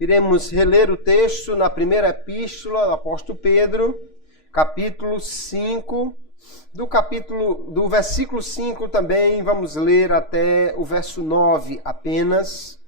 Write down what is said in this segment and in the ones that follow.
Iremos reler o texto na primeira epístola do apóstolo Pedro, capítulo 5. Do versículo 5 também vamos ler até o verso 9 apenas.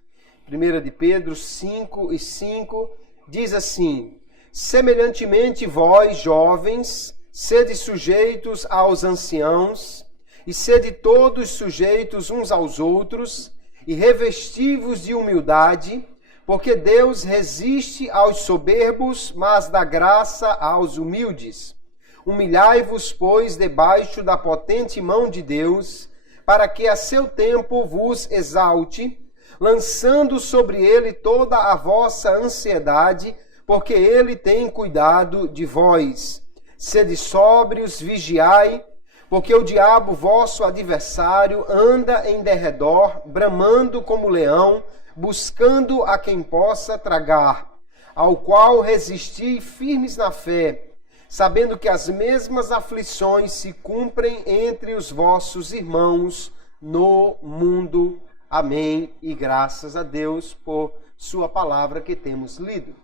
1 de Pedro 5 e 5 diz assim: semelhantemente vós, jovens, sede sujeitos aos anciãos, e sede todos sujeitos uns aos outros, e revesti-vos de humildade, porque Deus resiste aos soberbos, mas dá graça aos humildes. Humilhai-vos, pois, debaixo da potente mão de Deus, para que a seu tempo vos exalte, lançando sobre ele toda a vossa ansiedade, porque ele tem cuidado de vós. Sede sóbrios, vigiai, porque o diabo, vosso adversário, anda em derredor, bramando como leão, buscando a quem possa tragar, ao qual resisti firmes na fé, sabendo que as mesmas aflições se cumprem entre os vossos irmãos no mundo. Amém. E graças a Deus por sua palavra que temos lido.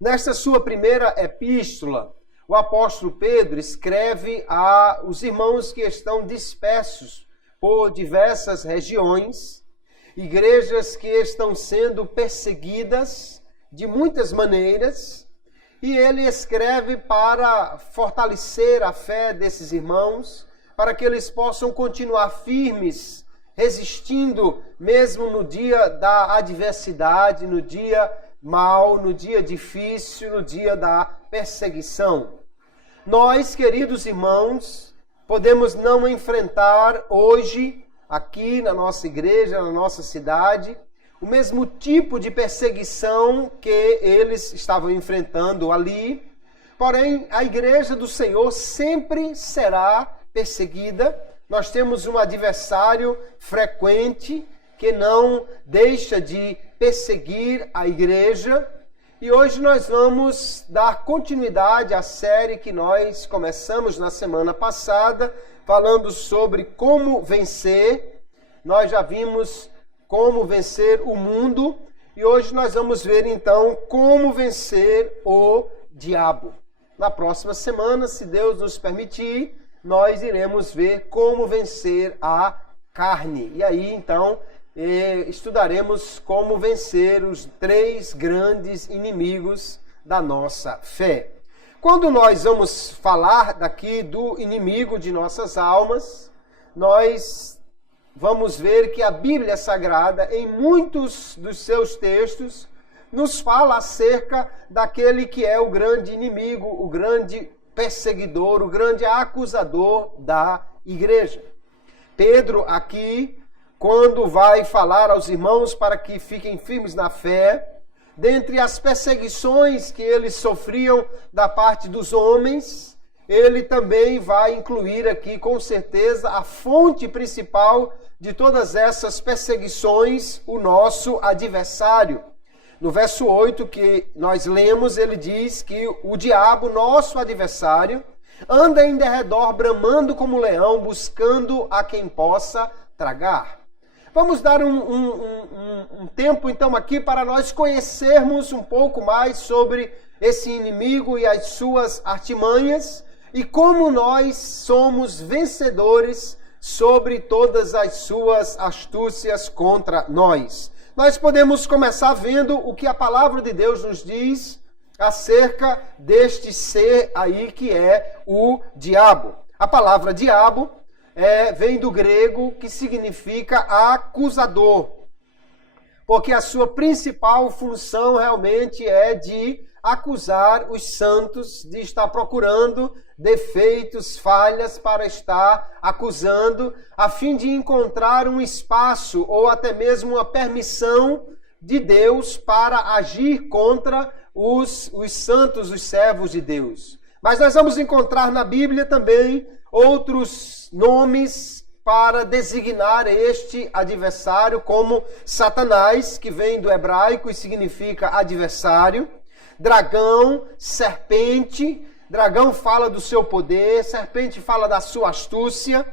Nesta sua primeira epístola, o apóstolo Pedro escreve aos irmãos que estão dispersos por diversas regiões, igrejas que estão sendo perseguidas de muitas maneiras, e ele escreve para fortalecer a fé desses irmãos, para que eles possam continuar firmes, resistindo mesmo no dia da adversidade, no dia mau, no dia difícil, no dia da perseguição. Nós, queridos irmãos, podemos não enfrentar hoje, aqui na nossa igreja, na nossa cidade, o mesmo tipo de perseguição que eles estavam enfrentando ali. Porém, a igreja do Senhor sempre será perseguida. Nós temos um adversário frequente que não deixa de perseguir a igreja. E hoje nós vamos dar continuidade à série que nós começamos na semana passada, falando sobre como vencer. Nós já vimos como vencer o mundo e hoje nós vamos ver então como vencer o diabo. Na próxima semana, se Deus nos permitir, nós iremos ver como vencer a carne. E aí então estudaremos como vencer os 3 grandes inimigos da nossa fé. Quando nós vamos falar daqui do inimigo de nossas almas, nós vamos ver que a Bíblia Sagrada, em muitos dos seus textos, nos fala acerca daquele que é o grande inimigo, o grande perseguidor, o grande acusador da igreja. Pedro aqui, quando vai falar aos irmãos para que fiquem firmes na fé, dentre as perseguições que eles sofriam da parte dos homens, ele também vai incluir aqui, com certeza, a fonte principal de todas essas perseguições, o nosso adversário. No verso 8 que nós lemos, ele diz que o diabo, nosso adversário, anda em derredor, bramando como leão, buscando a quem possa tragar. Vamos dar um tempo, então, aqui para nós conhecermos um pouco mais sobre esse inimigo e as suas artimanhas e como nós somos vencedores sobre todas as suas astúcias contra nós. Nós podemos começar vendo o que a palavra de Deus nos diz acerca deste ser aí que é o diabo. A palavra diabo vem do grego, que significa acusador, porque a sua principal função realmente é de acusar os santos, de estar procurando defeitos, falhas para estar acusando, a fim de encontrar um espaço ou até mesmo uma permissão de Deus para agir contra os santos, os servos de Deus. Mas nós vamos encontrar na Bíblia também outros nomes para designar este adversário, como Satanás, que vem do hebraico e significa adversário. dragão, serpente. Dragão fala do seu poder, serpente fala da sua astúcia.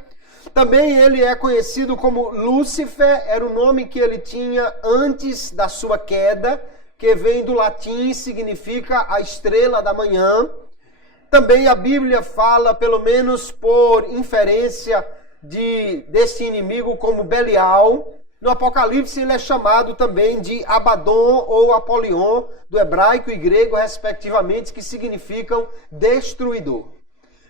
Também ele é conhecido como Lúcifer, era o nome que ele tinha antes da sua queda, que vem do latim, significa a estrela da manhã. Também a Bíblia fala, pelo menos por inferência desse inimigo, como Belial. No Apocalipse ele é chamado também de Abaddon ou Apolion, do hebraico e grego, respectivamente, que significam destruidor.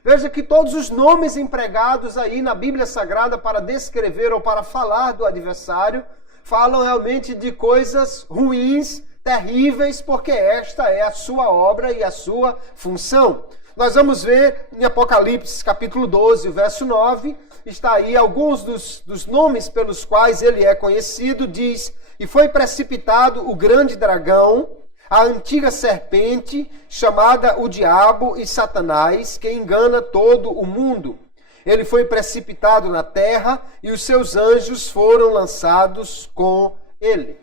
Veja que todos os nomes empregados aí na Bíblia Sagrada para descrever ou para falar do adversário falam realmente de coisas ruins, terríveis, porque esta é a sua obra e a sua função. Nós vamos ver em Apocalipse capítulo 12, verso 9, está aí alguns dos nomes pelos quais ele é conhecido. Diz: e foi precipitado o grande dragão, a antiga serpente, chamada o diabo e Satanás, que engana todo o mundo. Ele foi precipitado na terra e os seus anjos foram lançados com ele.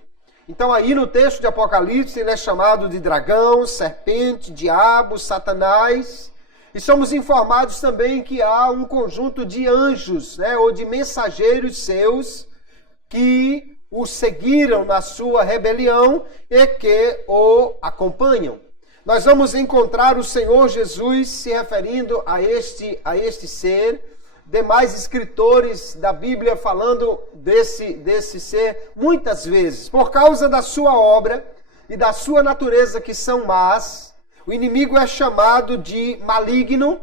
Então aí no texto de Apocalipse ele é chamado de dragão, serpente, diabo, Satanás. E somos informados também que há um conjunto de anjos, ou de mensageiros seus, que o seguiram na sua rebelião e que o acompanham. Nós vamos encontrar o Senhor Jesus se referindo a este ser, demais escritores da Bíblia falando desse ser muitas vezes. Por causa da sua obra e da sua natureza que são más, o inimigo é chamado de maligno.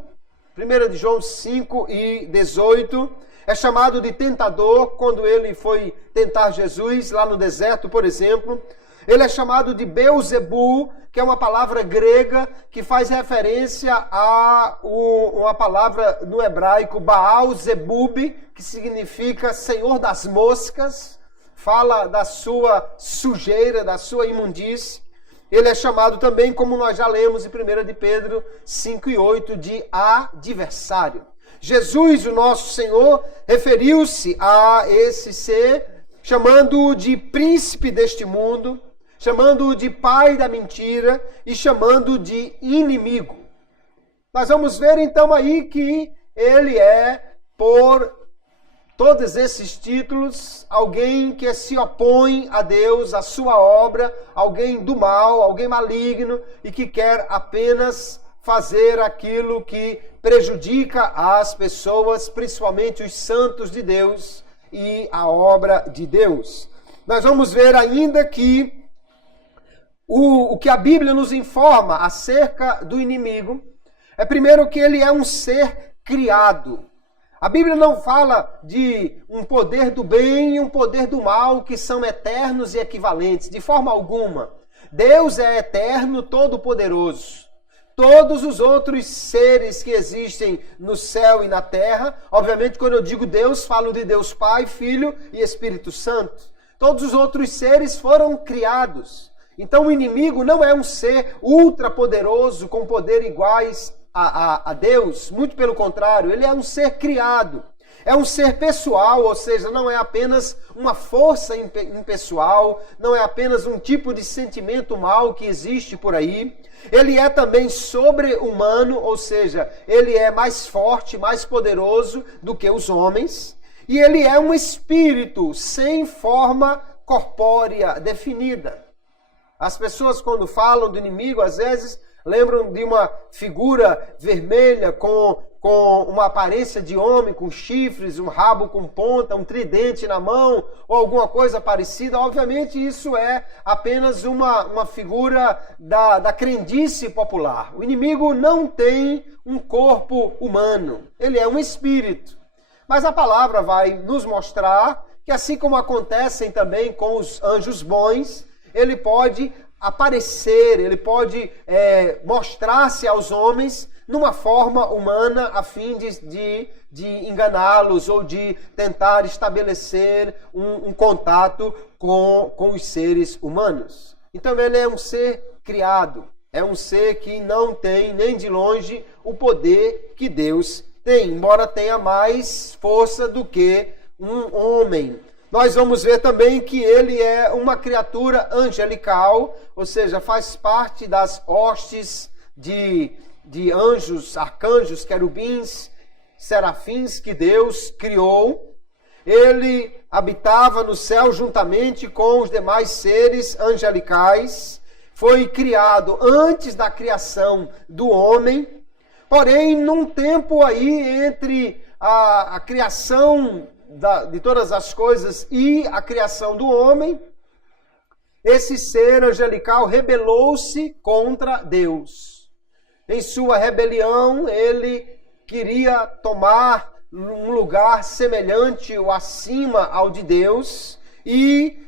1 de João 5 e 18. É chamado de tentador quando ele foi tentar Jesus lá no deserto, por exemplo. Ele é chamado de Beuzebu, que é uma palavra grega que faz referência a uma palavra no hebraico, Baal-Zebub, que significa Senhor das moscas. Fala da sua sujeira, da sua imundície. Ele é chamado também, como nós já lemos em 1 de Pedro 5 e 8, de adversário. Jesus, o nosso Senhor, referiu-se a esse ser, chamando-o de príncipe deste mundo, chamando-o de pai da mentira e chamando-o de inimigo. Nós vamos ver então aí que ele é, por todos esses títulos, alguém que se opõe a Deus, a sua obra, alguém do mal, alguém maligno e que quer apenas fazer aquilo que prejudica as pessoas, principalmente os santos de Deus e a obra de Deus. Nós vamos ver ainda que o que a Bíblia nos informa acerca do inimigo é, primeiro, que ele é um ser criado. A Bíblia não fala de um poder do bem e um poder do mal que são eternos e equivalentes, de forma alguma. Deus é eterno, todo-poderoso. Todos os outros seres que existem no céu e na terra, obviamente quando eu digo Deus, falo de Deus Pai, Filho e Espírito Santo. Todos os outros seres foram criados. Então o inimigo não é um ser ultrapoderoso com poder iguais a Deus, muito pelo contrário, ele é um ser criado. É um ser pessoal, ou seja, não é apenas uma força impessoal, não é apenas um tipo de sentimento mal que existe por aí. Ele é também sobre-humano, ou seja, ele é mais forte, mais poderoso do que os homens. E ele é um espírito sem forma corpórea definida. As pessoas, quando falam do inimigo, às vezes lembram de uma figura vermelha com uma aparência de homem, com chifres, um rabo com ponta, um tridente na mão, ou alguma coisa parecida. Obviamente isso é apenas uma figura da crendice popular. O inimigo não tem um corpo humano, ele é um espírito. Mas a palavra vai nos mostrar que, assim como acontecem também com os anjos bons, ele pode aparecer, ele pode mostrar-se aos homens numa forma humana a fim de enganá-los ou de tentar estabelecer um contato com os seres humanos. Então ele é um ser criado, é um ser que não tem nem de longe o poder que Deus tem, embora tenha mais força do que um homem. Nós vamos ver também que ele é uma criatura angelical, ou seja, faz parte das hostes de anjos, arcanjos, querubins, serafins que Deus criou. Ele habitava no céu juntamente com os demais seres angelicais. Foi criado antes da criação do homem. Porém, num tempo aí entre a criação de todas as coisas e a criação do homem, esse ser angelical rebelou-se contra Deus. Em sua rebelião, ele queria tomar um lugar semelhante ou acima ao de Deus e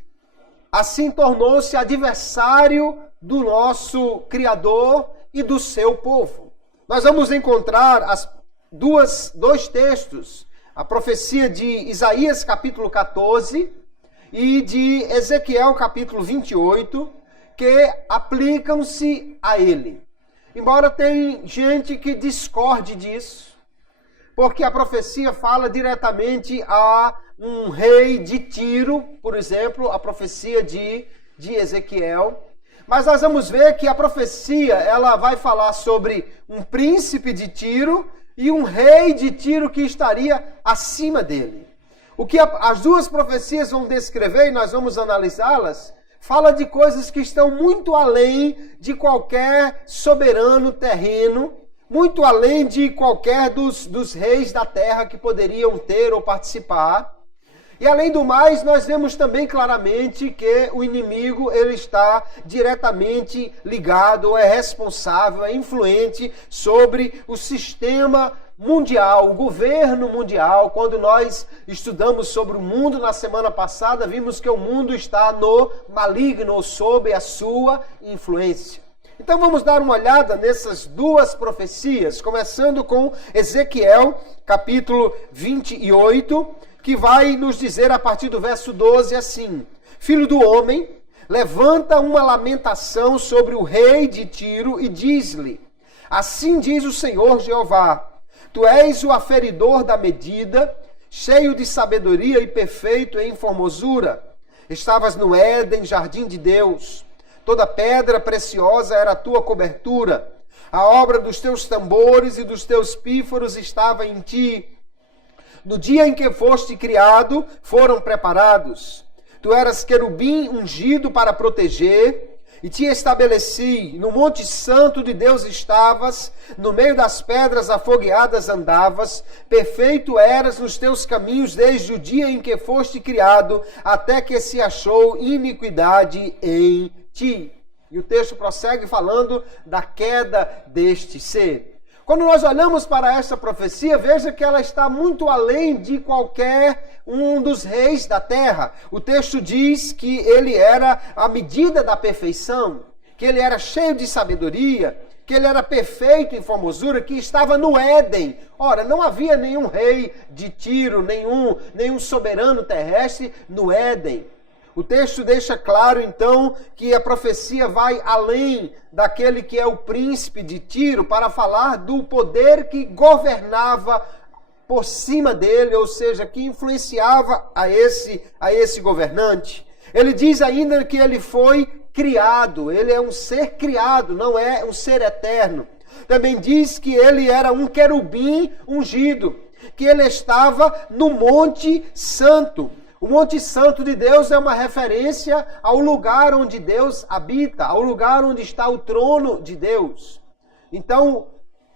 assim tornou-se adversário do nosso Criador e do seu povo. Nós vamos encontrar dois textos, a profecia de Isaías capítulo 14 e de Ezequiel capítulo 28, que aplicam-se a ele. Embora tem gente que discorde disso, porque a profecia fala diretamente a um rei de Tiro, por exemplo, a profecia de Ezequiel. Mas nós vamos ver que a profecia ela vai falar sobre um príncipe de Tiro e um rei de Tiro que estaria acima dele. O que as duas profecias vão descrever, e nós vamos analisá-las, fala de coisas que estão muito além de qualquer soberano terreno, muito além de qualquer dos reis da terra que poderiam ter ou participar. E além do mais, nós vemos também claramente que o inimigo ele está diretamente ligado, é responsável, é influente sobre o sistema mundial, o governo mundial. Quando nós estudamos sobre o mundo na semana passada, vimos que o mundo está no maligno, ou sob a sua influência. Então vamos dar uma olhada nessas duas profecias, começando com Ezequiel, capítulo 28, que vai nos dizer a partir do verso 12 assim: Filho do homem, levanta uma lamentação sobre o rei de Tiro e diz-lhe: Assim diz o Senhor Jeová, tu és o aferidor da medida, cheio de sabedoria e perfeito em formosura. Estavas no Éden, jardim de Deus. Toda pedra preciosa era a tua cobertura. A obra dos teus tambores e dos teus pífaros estava em ti. No dia em que foste criado, foram preparados. Tu eras querubim ungido para proteger, e te estabeleci. No monte santo de Deus estavas, no meio das pedras afogueadas andavas. Perfeito eras nos teus caminhos desde o dia em que foste criado, até que se achou iniquidade em ti. E o texto prossegue falando da queda deste ser. Quando nós olhamos para esta profecia, veja que ela está muito além de qualquer um dos reis da terra. O texto diz que ele era a medida da perfeição, que ele era cheio de sabedoria, que ele era perfeito em formosura, que estava no Éden. Ora, não havia nenhum rei de Tiro, nenhum soberano terrestre no Éden. O texto deixa claro, então, que a profecia vai além daquele que é o príncipe de Tiro para falar do poder que governava por cima dele, ou seja, que influenciava a esse governante. Ele diz ainda que ele foi criado, ele é um ser criado, não é um ser eterno. Também diz que ele era um querubim ungido, que ele estava no Monte Santo. O Monte Santo de Deus é uma referência ao lugar onde Deus habita, ao lugar onde está o trono de Deus. Então,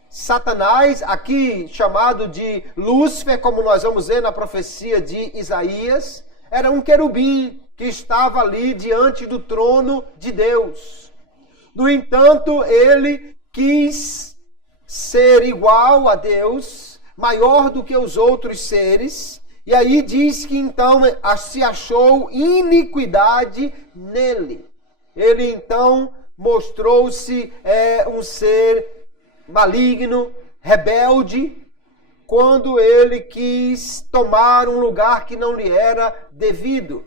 Satanás, aqui chamado de Lúcifer, como nós vamos ver na profecia de Isaías, era um querubim que estava ali diante do trono de Deus. No entanto, ele quis ser igual a Deus, maior do que os outros seres. E aí diz que então se achou iniquidade nele. Ele então mostrou-se um ser maligno, rebelde, quando ele quis tomar um lugar que não lhe era devido.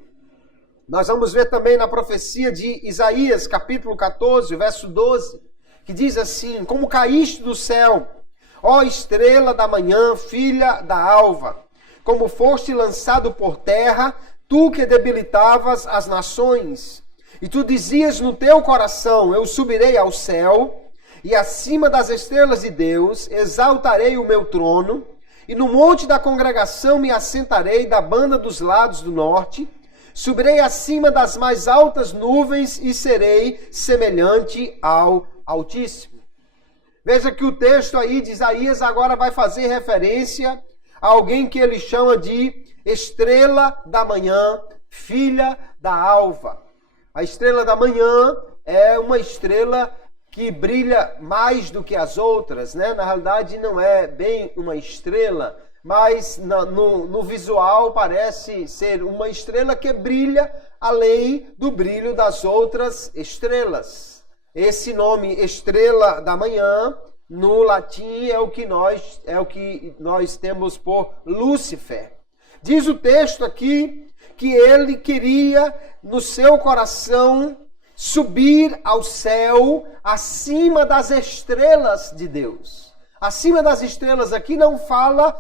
Nós vamos ver também na profecia de Isaías, capítulo 14, verso 12, que diz assim: Como caíste do céu, ó estrela da manhã, filha da alva, como foste lançado por terra, tu que debilitavas as nações. E tu dizias no teu coração, eu subirei ao céu, e acima das estrelas de Deus exaltarei o meu trono, e no monte da congregação me assentarei da banda dos lados do norte, subirei acima das mais altas nuvens e serei semelhante ao Altíssimo. Veja que o texto aí de Isaías agora vai fazer referência a alguém que ele chama de estrela da manhã, filha da alva. A estrela da manhã é uma estrela que brilha mais do que as outras, né? Na realidade não é bem uma estrela, mas no visual parece ser uma estrela que brilha além do brilho das outras estrelas. Esse nome, estrela da manhã, no latim é o que nós temos por Lúcifer. Diz o texto aqui que ele queria no seu coração subir ao céu acima das estrelas de Deus. Acima das estrelas aqui não fala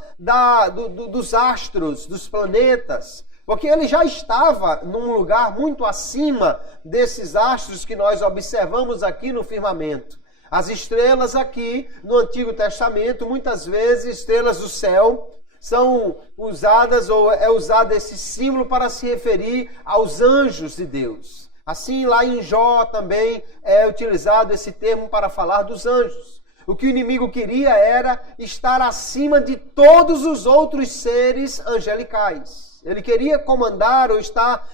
dos astros, dos planetas, porque ele já estava num lugar muito acima desses astros que nós observamos aqui no firmamento. As estrelas aqui no Antigo Testamento, muitas vezes estrelas do céu, são usadas ou é usado esse símbolo para se referir aos anjos de Deus. Assim, lá em Jó também é utilizado esse termo para falar dos anjos. O que o inimigo queria era estar acima de todos os outros seres angelicais. Ele queria comandar ou estar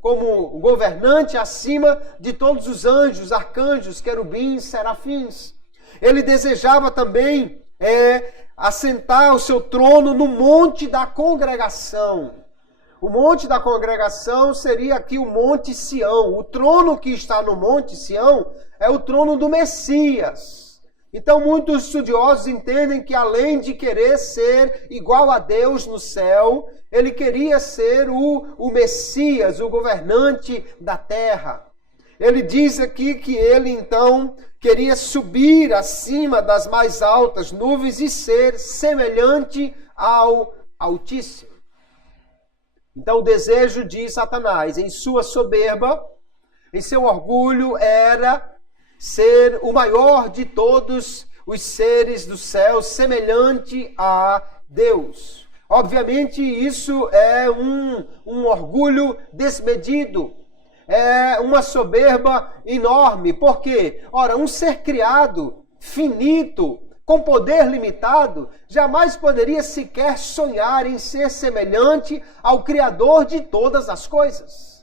como governante acima de todos os anjos, arcanjos, querubins, serafins. Ele desejava também assentar o seu trono no monte da congregação. O monte da congregação seria aqui o Monte Sião. O trono que está no Monte Sião é o trono do Messias. Então, muitos estudiosos entendem que, além de querer ser igual a Deus no céu, ele queria ser o Messias, o governante da terra. Ele diz aqui que ele, então, queria subir acima das mais altas nuvens e ser semelhante ao Altíssimo. Então, o desejo de Satanás, em sua soberba, em seu orgulho, era ser o maior de todos os seres do céu, semelhante a Deus. Obviamente, isso é um orgulho desmedido, é uma soberba enorme. Por quê? Ora, um ser criado, finito, com poder limitado, jamais poderia sequer sonhar em ser semelhante ao Criador de todas as coisas.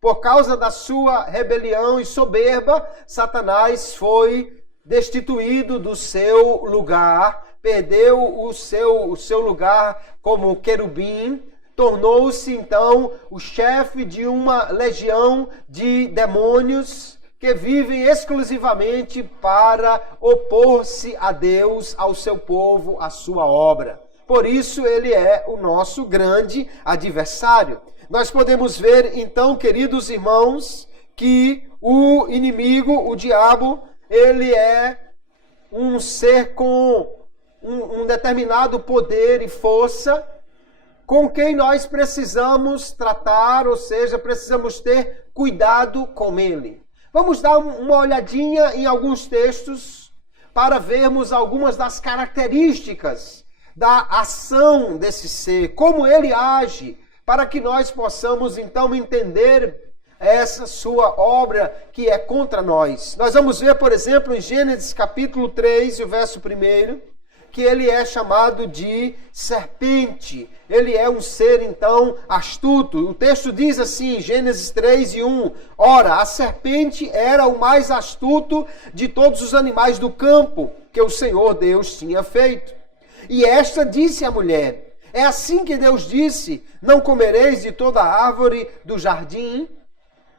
Por causa da sua rebelião e soberba, Satanás foi destituído do seu lugar, perdeu o seu lugar como querubim, tornou-se então o chefe de uma legião de demônios que vivem exclusivamente para opor-se a Deus, ao seu povo, à sua obra. Por isso ele é o nosso grande adversário. Nós podemos ver, então, queridos irmãos, que o inimigo, o diabo, ele é um ser com um determinado poder e força com quem nós precisamos tratar, ou seja, precisamos ter cuidado com ele. Vamos dar uma olhadinha em alguns textos para vermos algumas das características da ação desse ser, como ele age, para que nós possamos, então, entender essa sua obra que é contra nós. Nós vamos ver, por exemplo, em Gênesis capítulo 3, o verso 1, que ele é chamado de serpente. Ele é um ser, então, astuto. O texto diz assim, Gênesis 3 e 1, ora, a serpente era o mais astuto de todos os animais do campo que o Senhor Deus tinha feito. E esta disse à mulher, é assim que Deus disse, não comereis de toda árvore do jardim.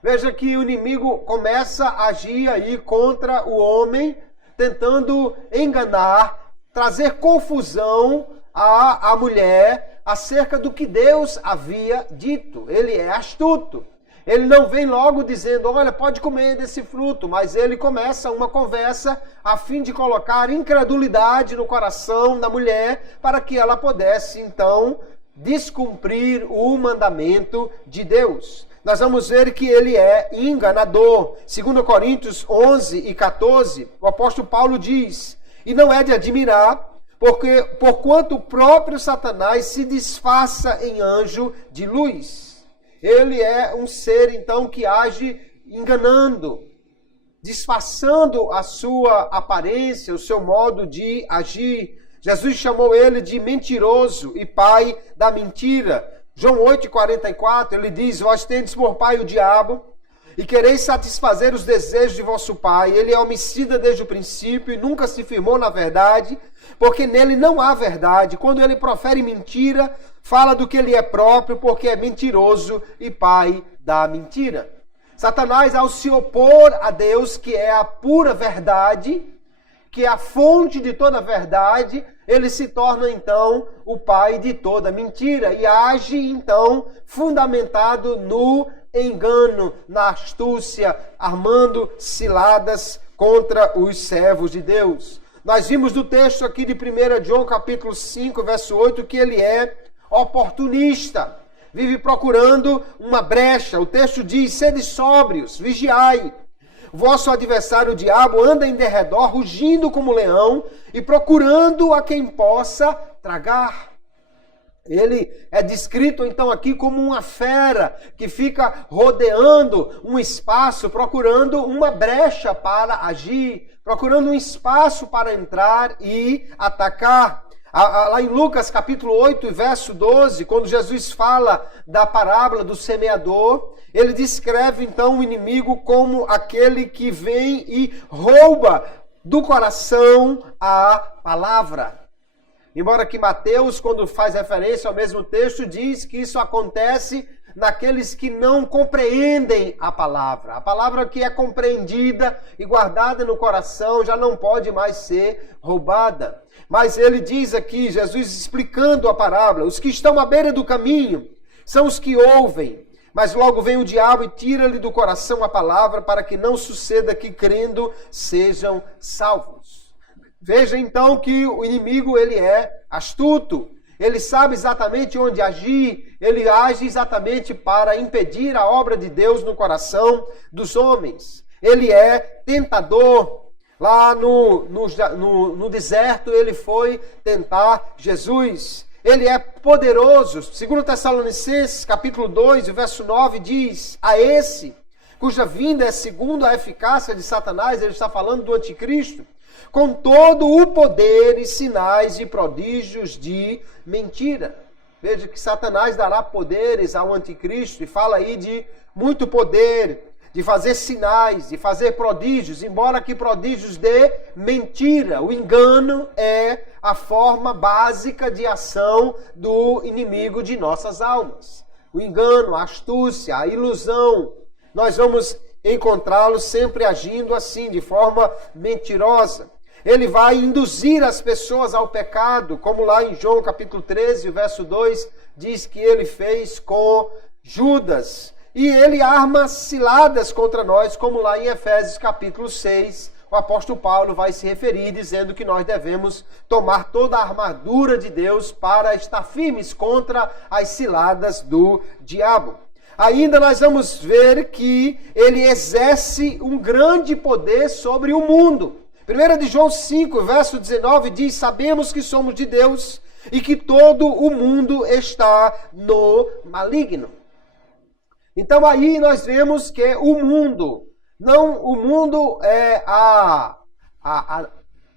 Veja que o inimigo começa a agir aí contra o homem, tentando enganar, trazer confusão à mulher acerca do que Deus havia dito. Ele é astuto. Ele não vem logo dizendo, olha, pode comer desse fruto, mas ele começa uma conversa a fim de colocar incredulidade no coração da mulher para que ela pudesse, então, descumprir o mandamento de Deus. Nós vamos ver que ele é enganador. 2 Coríntios 11 e 14, o apóstolo Paulo diz: e não é de admirar, porque porquanto o próprio Satanás se disfarça em anjo de luz. Ele é um ser, então, que age enganando, disfarçando a sua aparência, o seu modo de agir. Jesus chamou ele de mentiroso e pai da mentira. João 8,44, ele diz: vós tendes por pai o diabo, e quereis satisfazer os desejos de vosso pai. Ele é homicida desde o princípio e nunca se firmou na verdade, porque nele não há verdade. Quando ele profere mentira, fala do que ele é próprio, porque é mentiroso e pai da mentira. Satanás, ao se opor a Deus, que é a pura verdade, que é a fonte de toda verdade, ele se torna então o pai de toda mentira e age então fundamentado no engano, na astúcia, armando ciladas contra os servos de Deus. Nós vimos do texto aqui de 1 João capítulo 5, verso 8, que ele é oportunista, vive procurando uma brecha. O texto diz: sede sóbrios, vigiai. Vosso adversário, o diabo, anda em derredor, rugindo como leão e procurando a quem possa tragar. Ele é descrito então aqui como uma fera que fica rodeando um espaço, procurando uma brecha para agir, procurando um espaço para entrar e atacar. Lá em Lucas capítulo 8, verso 12, quando Jesus fala da parábola do semeador, ele descreve então o inimigo como aquele que vem e rouba do coração a palavra. Embora que Mateus, quando faz referência ao mesmo texto, diz que isso acontece naqueles que não compreendem a palavra. A palavra que é compreendida e guardada no coração já não pode mais ser roubada. Mas ele diz aqui, Jesus explicando a parábola: os que estão à beira do caminho são os que ouvem, mas logo vem o diabo e tira-lhe do coração a palavra, para que não suceda que, crendo, sejam salvos. Veja então que o inimigo, ele é astuto. Ele sabe exatamente onde agir, ele age exatamente para impedir a obra de Deus no coração dos homens. Ele é tentador. Lá no deserto ele foi tentar Jesus. Ele é poderoso. 2 Tessalonicenses capítulo 2, verso 9 diz: a esse, cuja vinda é segundo a eficácia de Satanás, ele está falando do anticristo, com todo o poder e sinais e prodígios de mentira. Veja que Satanás dará poderes ao anticristo, e fala aí de muito poder, de fazer sinais, de fazer prodígios, embora que prodígios de mentira. O engano é a forma básica de ação do inimigo de nossas almas. O engano, a astúcia, a ilusão, nós vamos encontrá-lo sempre agindo assim, de forma mentirosa. Ele vai induzir as pessoas ao pecado, como lá em João capítulo 13, verso 2, diz que ele fez com Judas. E ele arma ciladas contra nós, como lá em Efésios capítulo 6, o apóstolo Paulo vai se referir, dizendo que nós devemos tomar toda a armadura de Deus para estar firmes contra as ciladas do diabo. Ainda nós vamos ver que ele exerce um grande poder sobre o mundo. 1 de João 5, verso 19 diz: sabemos que somos de Deus e que todo o mundo está no maligno. Então aí nós vemos que o mundo é a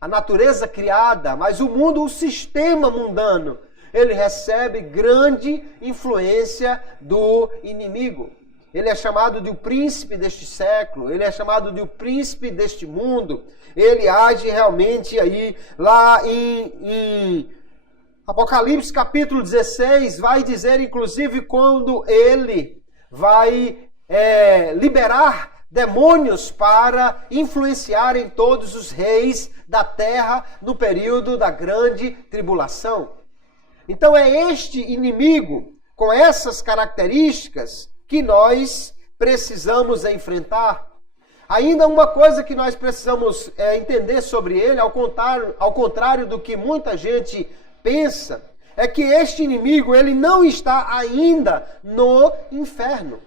natureza criada, mas o mundo, o sistema mundano, ele recebe grande influência do inimigo. Ele é chamado de o príncipe deste século, ele é chamado de o príncipe deste mundo. Ele age realmente aí, lá em Apocalipse capítulo 16, vai dizer inclusive quando ele vai liberar demônios para influenciarem todos os reis da terra no período da grande tribulação. Então é este inimigo, com essas características, que nós precisamos enfrentar. Ainda uma coisa que nós precisamos entender sobre ele, ao contrário do que muita gente pensa, é que este inimigo, ele não está ainda no inferno.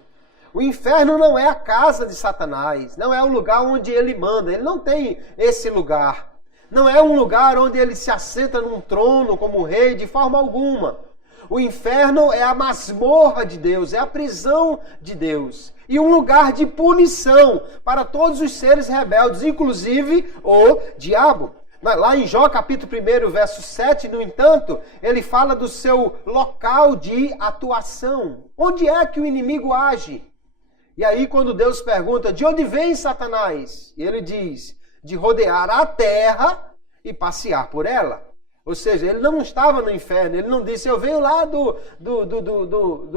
O inferno não é a casa de Satanás, não é o lugar onde ele manda, ele não tem esse lugar. Não é um lugar onde ele se assenta num trono como rei de forma alguma. O inferno é a masmorra de Deus, é a prisão de Deus. E um lugar de punição para todos os seres rebeldes, inclusive o diabo. Lá em Jó, capítulo 1, verso 7, no entanto, ele fala do seu local de atuação. Onde é que o inimigo age? E aí, quando Deus pergunta, de onde vem Satanás? E ele diz, de rodear a terra e passear por ela. Ou seja, ele não estava no inferno, ele não disse, eu venho lá do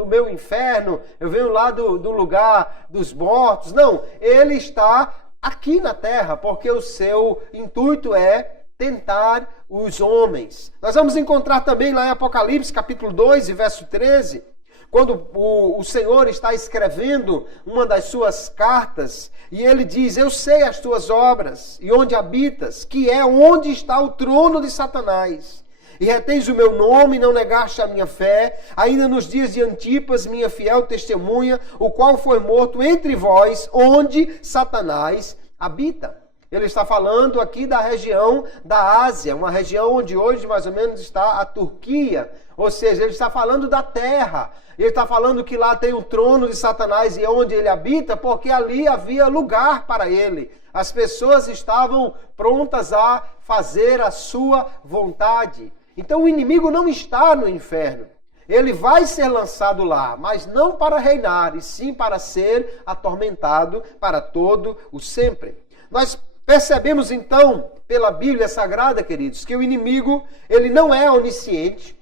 meu inferno, eu venho lá do lugar dos mortos. Não, ele está aqui na terra, porque o seu intuito é tentar os homens. Nós vamos encontrar também lá em Apocalipse, capítulo 2, verso 13, quando o Senhor está escrevendo uma das suas cartas, e ele diz, eu sei as tuas obras, e onde habitas, que é onde está o trono de Satanás. E retens o meu nome, não negaste a minha fé, ainda nos dias de Antipas, minha fiel testemunha, o qual foi morto entre vós, onde Satanás habita. Ele está falando aqui da região da Ásia, uma região onde hoje mais ou menos está a Turquia. Ou seja, ele está falando da terra. Ele está falando que lá tem o trono de Satanás e é onde ele habita, porque ali havia lugar para ele. As pessoas estavam prontas a fazer a sua vontade. Então o inimigo não está no inferno. Ele vai ser lançado lá, mas não para reinar, e sim para ser atormentado para todo o sempre. Nós percebemos então, pela Bíblia Sagrada, queridos, que o inimigo, ele não é onisciente,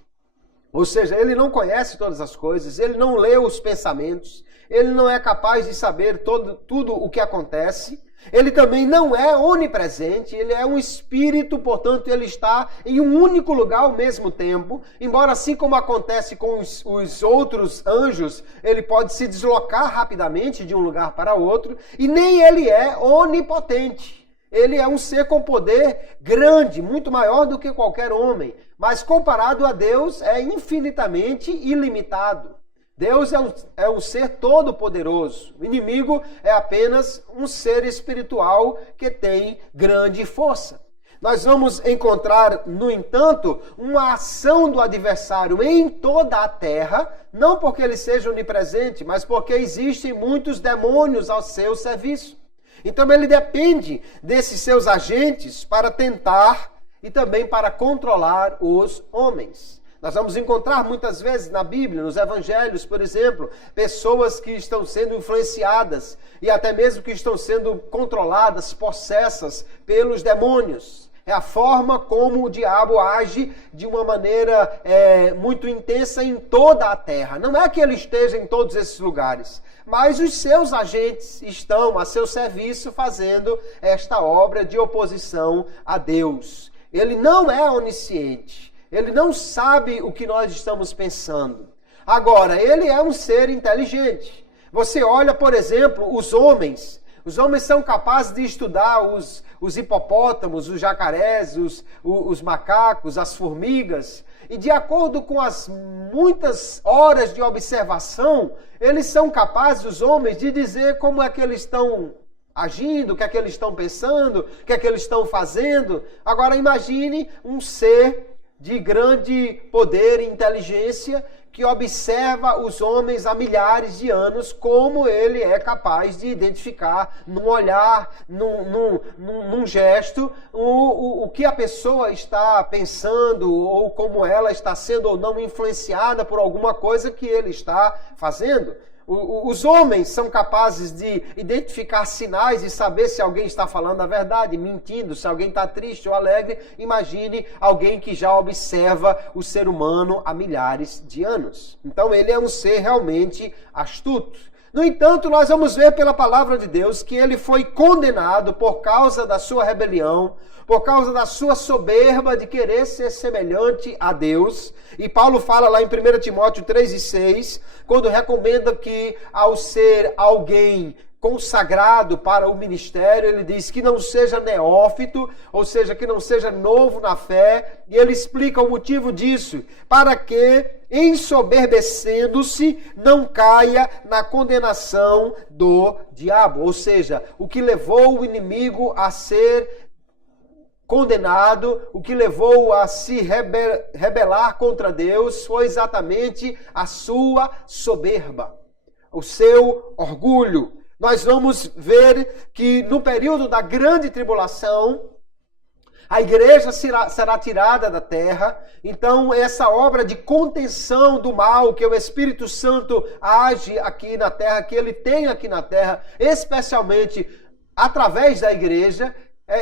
ou seja, ele não conhece todas as coisas, ele não lê os pensamentos, ele não é capaz de saber tudo o que acontece, ele também não é onipresente, ele é um espírito, portanto ele está em um único lugar ao mesmo tempo, embora assim como acontece com os outros anjos, ele pode se deslocar rapidamente de um lugar para outro, e nem ele é onipotente. Ele é um ser com poder grande, muito maior do que qualquer homem, mas comparado a Deus é infinitamente ilimitado. Deus é um ser todo-poderoso. O inimigo é apenas um ser espiritual que tem grande força. Nós vamos encontrar, no entanto, uma ação do adversário em toda a terra, não porque ele seja onipresente, mas porque existem muitos demônios ao seu serviço. Então ele depende desses seus agentes para tentar e também para controlar os homens. Nós vamos encontrar muitas vezes na Bíblia, nos evangelhos, por exemplo, pessoas que estão sendo influenciadas e até mesmo que estão sendo controladas, possessas pelos demônios. É a forma como o diabo age de uma maneira muito intensa em toda a terra. Não é que ele esteja em todos esses lugares, mas os seus agentes estão a seu serviço fazendo esta obra de oposição a Deus. Ele não é onisciente. Ele não sabe o que nós estamos pensando. Agora, ele é um ser inteligente. Você olha, por exemplo, os homens. Os homens são capazes de estudar os hipopótamos, os jacarés, os macacos, as formigas. E de acordo com as muitas horas de observação, eles são capazes, os homens, de dizer como é que eles estão agindo, o que é que eles estão pensando, o que é que eles estão fazendo. Agora imagine um ser de grande poder e inteligência que observa os homens há milhares de anos, como ele é capaz de identificar num olhar, num gesto, o que a pessoa está pensando ou como ela está sendo ou não influenciada por alguma coisa que ele está fazendo. Os homens são capazes de identificar sinais e saber se alguém está falando a verdade, mentindo, se alguém está triste ou alegre. Imagine alguém que já observa o ser humano há milhares de anos. Então ele é um ser realmente astuto. No entanto, nós vamos ver pela palavra de Deus que ele foi condenado por causa da sua rebelião, por causa da sua soberba de querer ser semelhante a Deus. E Paulo fala lá em 1 Timóteo 3:6, quando recomenda que ao ser alguém consagrado para o ministério, ele diz que não seja neófito, ou seja, que não seja novo na fé, e ele explica o motivo disso, para que, ensoberbecendo-se, não caia na condenação do diabo. Ou seja, o que levou o inimigo a ser condenado, o que levou a se rebelar contra Deus foi exatamente a sua soberba, o seu orgulho. Nós vamos ver que no período da grande tribulação, a igreja será tirada da terra. Então, essa obra de contenção do mal que o Espírito Santo age aqui na terra, que ele tem aqui na terra, especialmente através da igreja,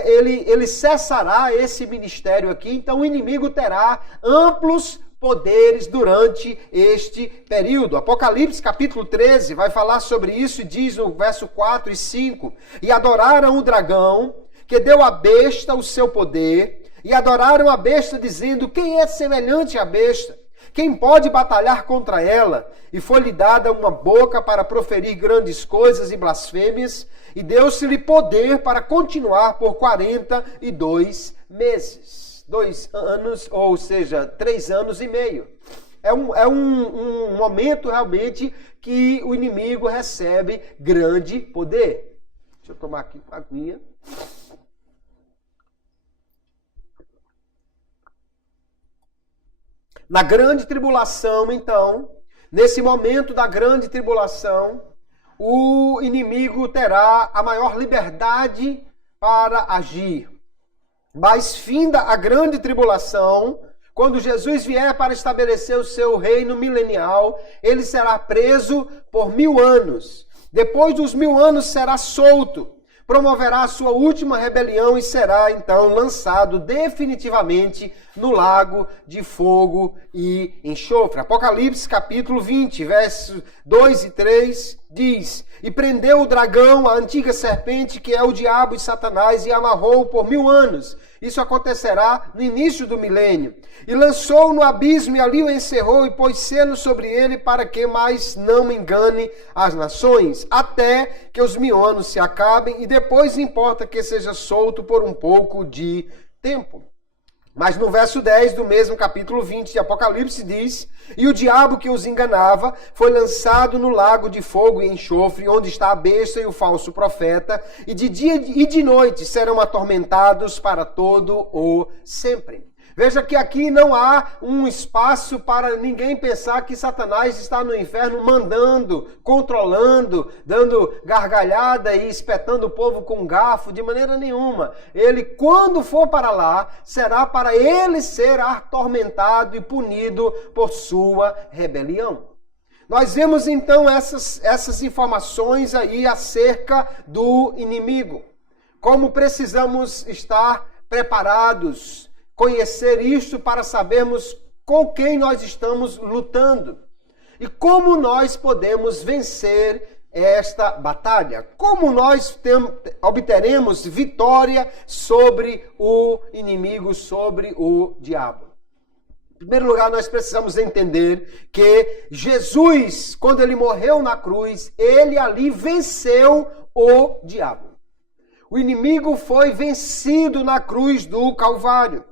ele cessará esse ministério aqui. Então o inimigo terá amplos poderes durante este período. Apocalipse capítulo 13 vai falar sobre isso e diz no verso 4 e 5: e adoraram o dragão, que deu à besta o seu poder, e adoraram a besta, dizendo: quem é semelhante à besta? Quem pode batalhar contra ela? E foi-lhe dada uma boca para proferir grandes coisas e blasfêmias, e deu-se-lhe poder para continuar por 42 meses. 2 anos, ou seja, 3 anos e meio. É um momento realmente que o inimigo recebe grande poder. Deixa eu tomar aqui uma aguinha. Na grande tribulação, então, nesse momento da grande tribulação, o inimigo terá a maior liberdade para agir. Mas finda a grande tribulação, quando Jesus vier para estabelecer o seu reino milenial, ele será preso por 1000 anos. Depois dos 1000 anos será solto, promoverá a sua última rebelião e será então lançado definitivamente no lago de fogo e enxofre. Apocalipse capítulo 20, versos 2 e 3 diz: e prendeu o dragão, a antiga serpente, que é o diabo e Satanás, e amarrou-o por 1000 anos. Isso acontecerá no início do milênio. E lançou-o no abismo, e ali o encerrou, e pôs selo sobre ele, para que mais não engane as nações, até que os 1000 anos se acabem, e depois importa que seja solto por um pouco de tempo. Mas no verso 10 do mesmo capítulo 20 de Apocalipse diz: e o diabo que os enganava foi lançado no lago de fogo e enxofre, onde está a besta e o falso profeta, e de dia e de noite serão atormentados para todo o sempre. Veja que aqui não há um espaço para ninguém pensar que Satanás está no inferno mandando, controlando, dando gargalhada e espetando o povo com garfo, de maneira nenhuma. Ele, quando for para lá, será para ele ser atormentado e punido por sua rebelião. Nós vemos então essas informações aí acerca do inimigo. Como precisamos estar preparados, conhecer isto para sabermos com quem nós estamos lutando. E como nós podemos vencer esta batalha? Como nós obteremos vitória sobre o inimigo, sobre o diabo? Em primeiro lugar, nós precisamos entender que Jesus, quando ele morreu na cruz, ele ali venceu o diabo. O inimigo foi vencido na cruz do Calvário.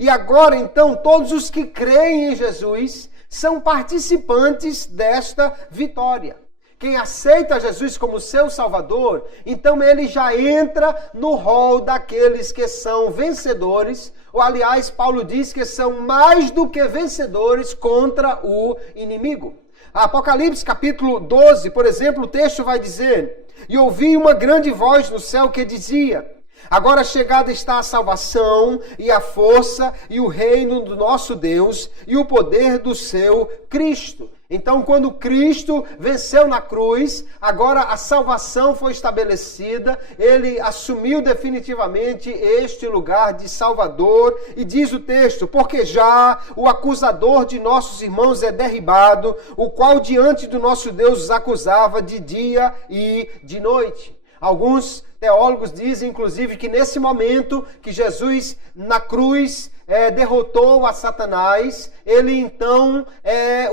E agora, então, todos os que creem em Jesus são participantes desta vitória. Quem aceita Jesus como seu Salvador, então ele já entra no rol daqueles que são vencedores, ou aliás, Paulo diz que são mais do que vencedores contra o inimigo. Apocalipse capítulo 12, por exemplo, o texto vai dizer: e ouvi uma grande voz no céu que dizia: agora chegada está a salvação e a força e o reino do nosso Deus e o poder do seu Cristo. Então, quando Cristo venceu na cruz, agora a salvação foi estabelecida, ele assumiu definitivamente este lugar de Salvador, e diz o texto: porque já o acusador de nossos irmãos é derribado, o qual diante do nosso Deus os acusava de dia e de noite. Alguns teólogos dizem, inclusive, que nesse momento que Jesus na cruz derrotou a Satanás, ele então,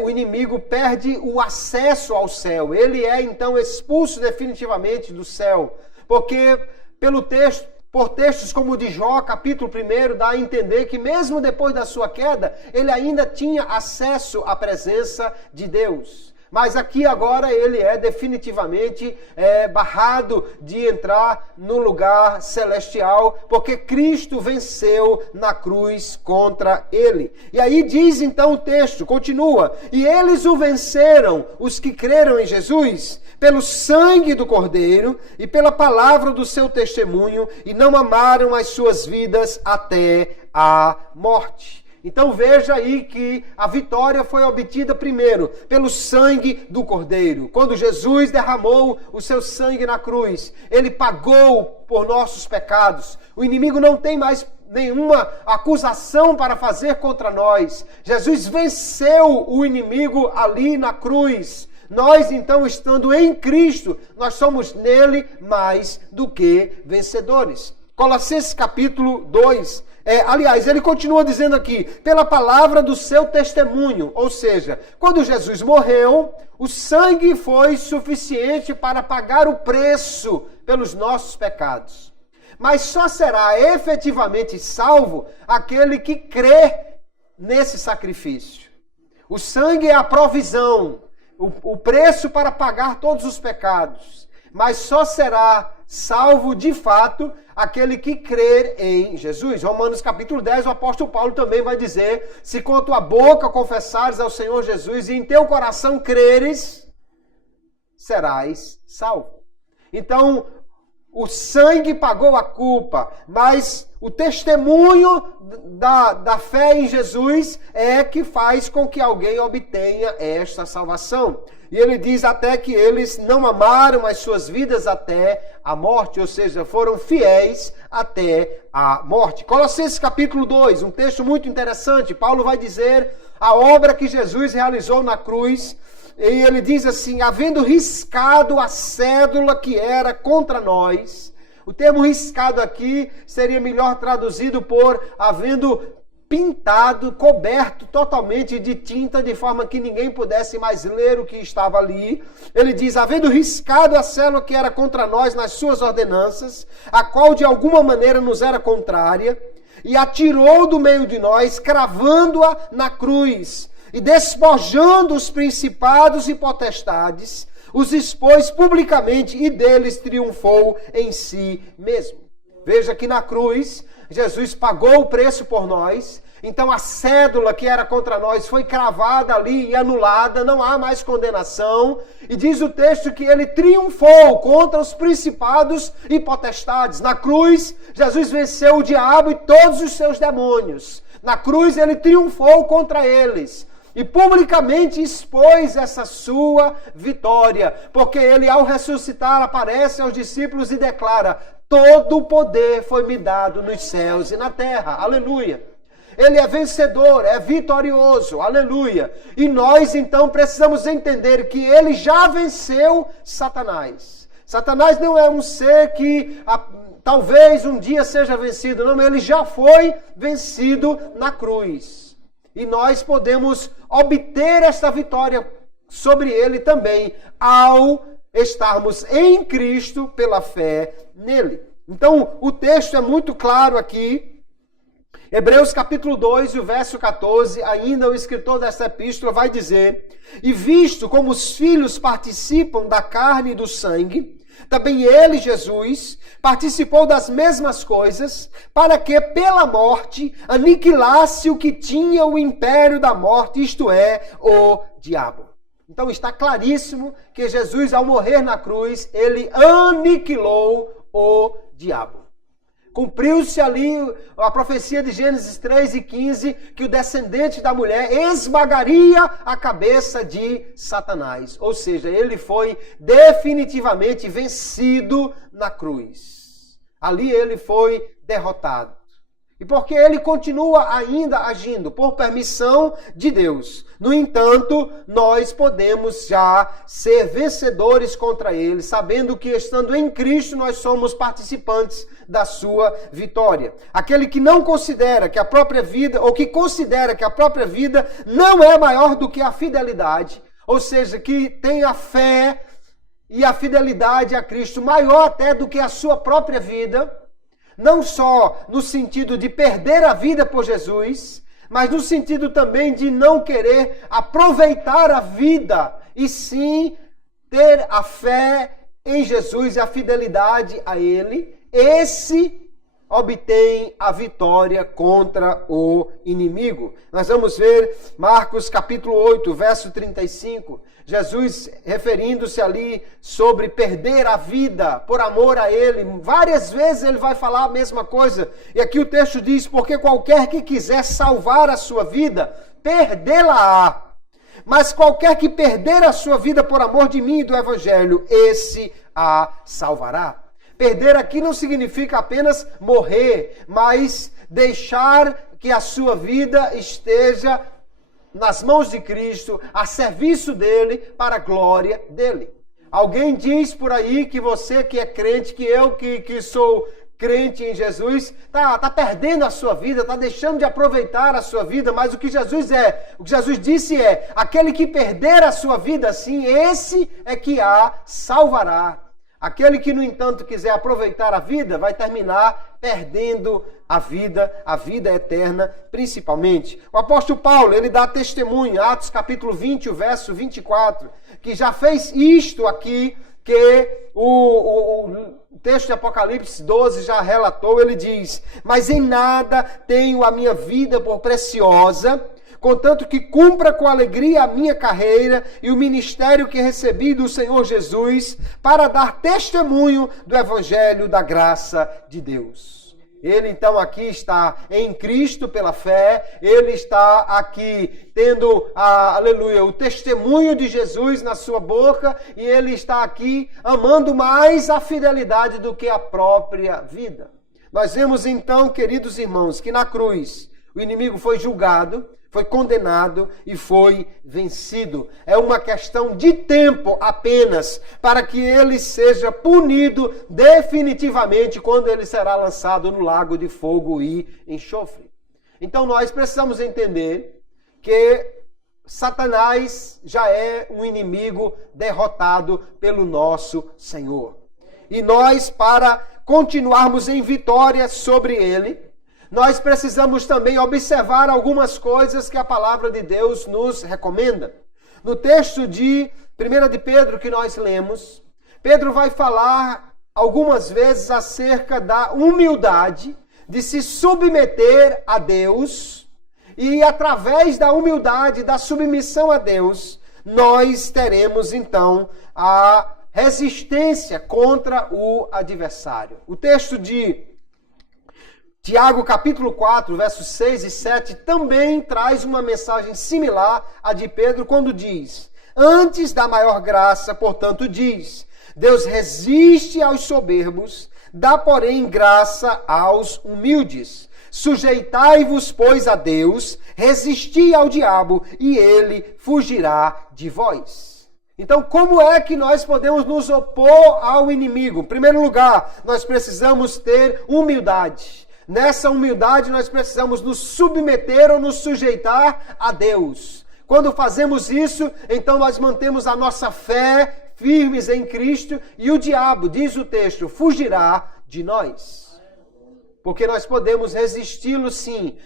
o inimigo perde o acesso ao céu. Ele é então expulso definitivamente do céu. Porque por textos como o de Jó, capítulo 1, dá a entender que mesmo depois da sua queda, ele ainda tinha acesso à presença de Deus. Mas aqui agora ele é definitivamente barrado de entrar no lugar celestial, porque Cristo venceu na cruz contra ele. E aí diz então o texto, continua, e eles o venceram, os que creram em Jesus, pelo sangue do Cordeiro e pela palavra do seu testemunho, e não amaram as suas vidas até a morte. Então veja aí que a vitória foi obtida primeiro pelo sangue do Cordeiro. Quando Jesus derramou o seu sangue na cruz, ele pagou por nossos pecados. O inimigo não tem mais nenhuma acusação para fazer contra nós. Jesus venceu o inimigo ali na cruz. Nós, então, estando em Cristo, nós somos nele mais do que vencedores. Colossenses capítulo 2, aliás, ele continua dizendo aqui, pela palavra do seu testemunho, ou seja, quando Jesus morreu, o sangue foi suficiente para pagar o preço pelos nossos pecados. Mas só será efetivamente salvo aquele que crê nesse sacrifício. O sangue é a provisão, o preço para pagar todos os pecados, mas só será salvo de fato aquele que crer em Jesus. Romanos capítulo 10, o apóstolo Paulo também vai dizer, se com a tua boca confessares ao Senhor Jesus e em teu coração creres, serás salvo. Então, o sangue pagou a culpa, mas o testemunho da fé em Jesus é que faz com que alguém obtenha esta salvação. E ele diz até que eles não amaram as suas vidas até a morte, ou seja, foram fiéis até a morte. Colossenses capítulo 2, um texto muito interessante. Paulo vai dizer a obra que Jesus realizou na cruz. E ele diz assim, havendo riscado a cédula que era contra nós. O termo riscado aqui seria melhor traduzido por havendo pintado, coberto totalmente de tinta, de forma que ninguém pudesse mais ler o que estava ali. Ele diz, havendo riscado a célula que era contra nós nas suas ordenanças, a qual de alguma maneira nos era contrária, e atirou do meio de nós, cravando-a na cruz, e despojando os principados e potestades, os expôs publicamente e deles triunfou em si mesmo. Veja que na cruz, Jesus pagou o preço por nós, então a cédula que era contra nós foi cravada ali e anulada, não há mais condenação. E diz o texto que ele triunfou contra os principados e potestades. Na cruz, Jesus venceu o diabo e todos os seus demônios. Na cruz, ele triunfou contra eles. E publicamente expôs essa sua vitória, porque ele, ao ressuscitar, aparece aos discípulos e declara, todo o poder foi me dado nos céus e na terra. Aleluia. Ele é vencedor, é vitorioso. Aleluia. E nós, então, precisamos entender que ele já venceu Satanás. Satanás não é um ser que talvez um dia seja vencido. Não, ele já foi vencido na cruz. E nós podemos obter esta vitória sobre ele também ao estarmos em Cristo pela fé nele. Então, o texto é muito claro aqui. Hebreus capítulo 2, e o verso 14, ainda o escritor desta epístola vai dizer, e visto como os filhos participam da carne e do sangue, também ele, Jesus, participou das mesmas coisas, para que pela morte aniquilasse o que tinha o império da morte, isto é, o diabo. Então está claríssimo que Jesus, ao morrer na cruz, ele aniquilou o diabo. Cumpriu-se ali a profecia de Gênesis 3 e 15, que o descendente da mulher esmagaria a cabeça de Satanás. Ou seja, ele foi definitivamente vencido na cruz. Ali ele foi derrotado. E porque ele continua ainda agindo por permissão de Deus. No entanto, nós podemos já ser vencedores contra ele, sabendo que estando em Cristo nós somos participantes da sua vitória. Aquele que não considera que a própria vida, ou que considera que a própria vida não é maior do que a fidelidade, ou seja, que tem a fé e a fidelidade a Cristo maior até do que a sua própria vida, não só no sentido de perder a vida por Jesus, mas no sentido também de não querer aproveitar a vida, e sim ter a fé em Jesus e a fidelidade a Ele, esse obtém a vitória contra o inimigo. Nós vamos ver Marcos capítulo 8, verso 35. Jesus referindo-se ali sobre perder a vida por amor a Ele. Várias vezes ele vai falar a mesma coisa. E aqui o texto diz, porque qualquer que quiser salvar a sua vida, perdê-la-á. Mas qualquer que perder a sua vida por amor de mim e do Evangelho, esse a salvará. Perder aqui não significa apenas morrer, mas deixar que a sua vida esteja nas mãos de Cristo, a serviço dele, para a glória dele. Alguém diz por aí que você que é crente, que eu que sou crente em Jesus, tá perdendo a sua vida, tá deixando de aproveitar a sua vida, mas o que Jesus disse é, aquele que perder a sua vida assim, esse é que a salvará. Aquele que, no entanto, quiser aproveitar a vida, vai terminar perdendo a vida eterna, principalmente. O apóstolo Paulo, ele dá testemunho, Atos capítulo 20, o verso 24, que já fez isto aqui, que o texto de Apocalipse 12 já relatou, ele diz, mas em nada tenho a minha vida por preciosa, contanto que cumpra com alegria a minha carreira e o ministério que recebi do Senhor Jesus para dar testemunho do Evangelho da graça de Deus. Ele então aqui está em Cristo pela fé, ele está aqui tendo, aleluia, o testemunho de Jesus na sua boca e ele está aqui amando mais a fidelidade do que a própria vida. Nós vemos então, queridos irmãos, que na cruz o inimigo foi julgado, foi condenado e foi vencido. É uma questão de tempo apenas para que ele seja punido definitivamente quando ele será lançado no lago de fogo e enxofre. Então nós precisamos entender que Satanás já é um inimigo derrotado pelo nosso Senhor. E nós, para continuarmos em vitória sobre ele, nós precisamos também observar algumas coisas que a palavra de Deus nos recomenda. No texto de 1 de Pedro que nós lemos, Pedro vai falar algumas vezes acerca da humildade de se submeter a Deus e através da humildade, da submissão a Deus, nós teremos então a resistência contra o adversário. O texto de Tiago capítulo 4, versos 6 e 7, também traz uma mensagem similar à de Pedro, quando diz, antes da maior graça, portanto, diz, Deus resiste aos soberbos, dá, porém, graça aos humildes. Sujeitai-vos, pois, a Deus, resisti ao diabo, e ele fugirá de vós. Então, como é que nós podemos nos opor ao inimigo? Em primeiro lugar, nós precisamos ter humildade. Nessa humildade nós precisamos nos submeter ou nos sujeitar a Deus. Quando fazemos isso, então nós mantemos a nossa fé firmes em Cristo e o diabo, diz o texto, fugirá de nós. Porque nós podemos resisti-lo sim,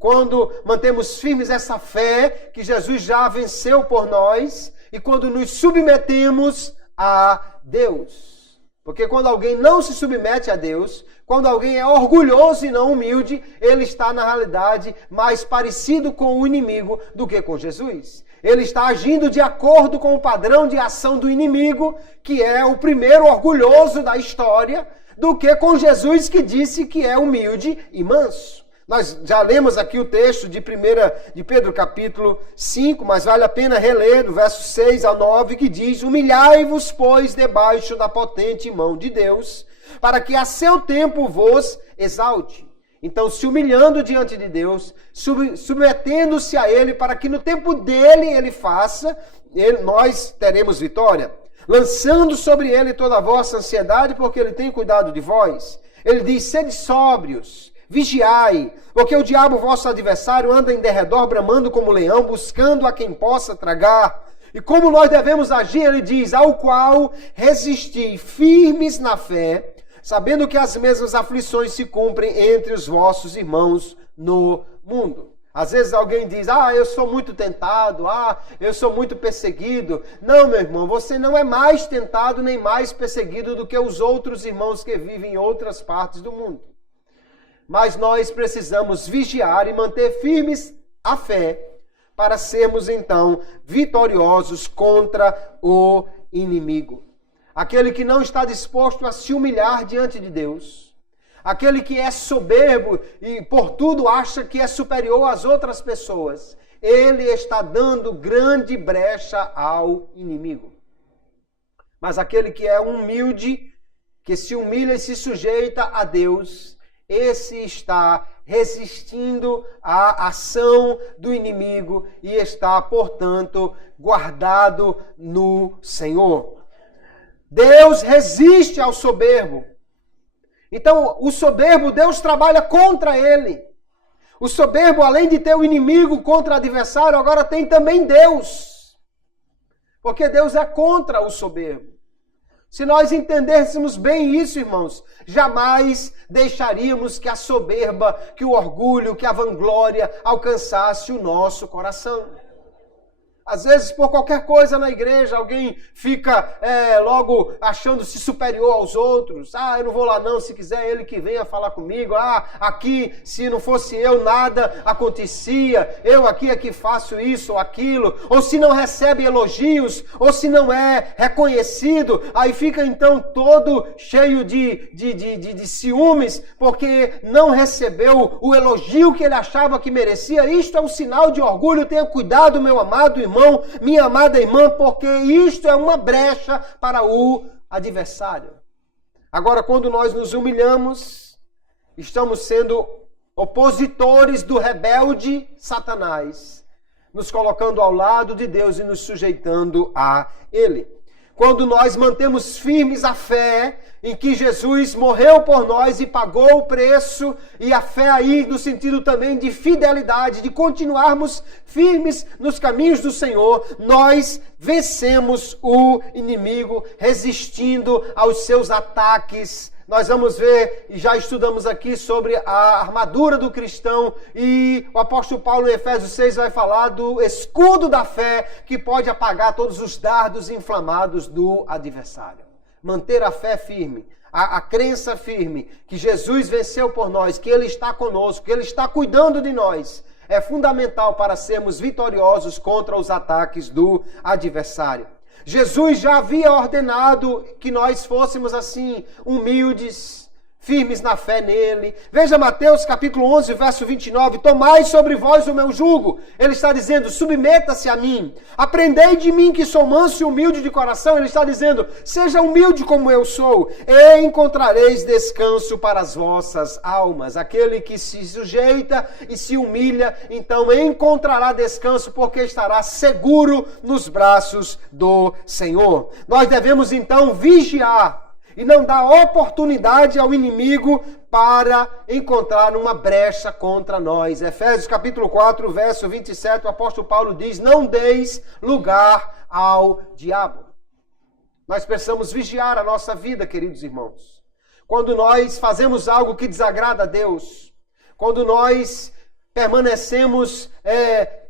quando mantemos firmes essa fé que Jesus já venceu por nós e quando nos submetemos a Deus. Porque quando alguém não se submete a Deus, quando alguém é orgulhoso e não humilde, ele está, na realidade, mais parecido com o inimigo do que com Jesus. Ele está agindo de acordo com o padrão de ação do inimigo, que é o primeiro orgulhoso da história, do que com Jesus, que disse que é humilde e manso. Nós já lemos aqui o texto de Pedro capítulo 5, mas vale a pena reler, do verso 6 a 9, que diz, humilhai-vos, pois, debaixo da potente mão de Deus, para que a seu tempo vos exalte, Então, se humilhando diante de Deus, submetendo-se a Ele, para que no tempo dele Ele faça, nós teremos vitória. Lançando sobre Ele toda a vossa ansiedade, porque Ele tem cuidado de vós. Ele diz, sede sóbrios, vigiai, porque o diabo, vosso adversário, anda em derredor, bramando como leão, buscando a quem possa tragar. E como nós devemos agir, ele diz, ao qual resisti firmes na fé, sabendo que as mesmas aflições se cumprem entre os vossos irmãos no mundo. Às vezes alguém diz, eu sou muito tentado, eu sou muito perseguido. Não, meu irmão, você não é mais tentado nem mais perseguido do que os outros irmãos que vivem em outras partes do mundo. Mas nós precisamos vigiar e manter firmes a fé para sermos então vitoriosos contra o inimigo. Aquele que não está disposto a se humilhar diante de Deus. Aquele que é soberbo e por tudo acha que é superior às outras pessoas. Ele está dando grande brecha ao inimigo. Mas aquele que é humilde, que se humilha e se sujeita a Deus, esse está resistindo à ação do inimigo e está, portanto, guardado no Senhor. Deus resiste ao soberbo. Então, o soberbo, Deus trabalha contra ele. O soberbo, além de ter o inimigo contra o adversário, agora tem também Deus. Porque Deus é contra o soberbo. Se nós entendêssemos bem isso, irmãos, jamais deixaríamos que a soberba, que o orgulho, que a vanglória alcançasse o nosso coração. Às vezes, por qualquer coisa na igreja, alguém fica logo achando-se superior aos outros. Eu não vou lá não, se quiser ele que venha falar comigo. Aqui, se não fosse eu, nada acontecia. Eu aqui é que faço isso ou aquilo. Ou se não recebe elogios, ou se não é reconhecido, aí fica então todo cheio de ciúmes, porque não recebeu o elogio que ele achava que merecia. Isto é um sinal de orgulho. Tenha cuidado, meu amado irmão, minha amada irmã, porque isto é uma brecha para o adversário. Agora, quando nós nos humilhamos, estamos sendo opositores do rebelde Satanás, nos colocando ao lado de Deus e nos sujeitando a Ele. Quando nós mantemos firmes a fé em que Jesus morreu por nós e pagou o preço, e a fé aí no sentido também de fidelidade, de continuarmos firmes nos caminhos do Senhor, nós vencemos o inimigo resistindo aos seus ataques. Nós vamos ver, e já estudamos aqui sobre a armadura do cristão, e o apóstolo Paulo em Efésios 6 vai falar do escudo da fé, que pode apagar todos os dardos inflamados do adversário. Manter a fé firme, a crença firme, que Jesus venceu por nós, que Ele está conosco, que Ele está cuidando de nós, é fundamental para sermos vitoriosos contra os ataques do adversário. Jesus já havia ordenado que nós fôssemos assim, humildes, firmes na fé nele. Veja Mateus capítulo 11, verso 29. Tomai sobre vós o meu jugo. Ele está dizendo, submeta-se a mim. Aprendei de mim que sou manso e humilde de coração. Ele está dizendo, seja humilde como eu sou. E encontrareis descanso para as vossas almas. Aquele que se sujeita e se humilha, então encontrará descanso, porque estará seguro nos braços do Senhor. Nós devemos então vigiar e não dar oportunidade ao inimigo para encontrar uma brecha contra nós. Efésios capítulo 4, verso 27, o apóstolo Paulo diz, não deis lugar ao diabo. Nós precisamos vigiar a nossa vida, queridos irmãos. Quando nós fazemos algo que desagrada a Deus, quando nós permanecemos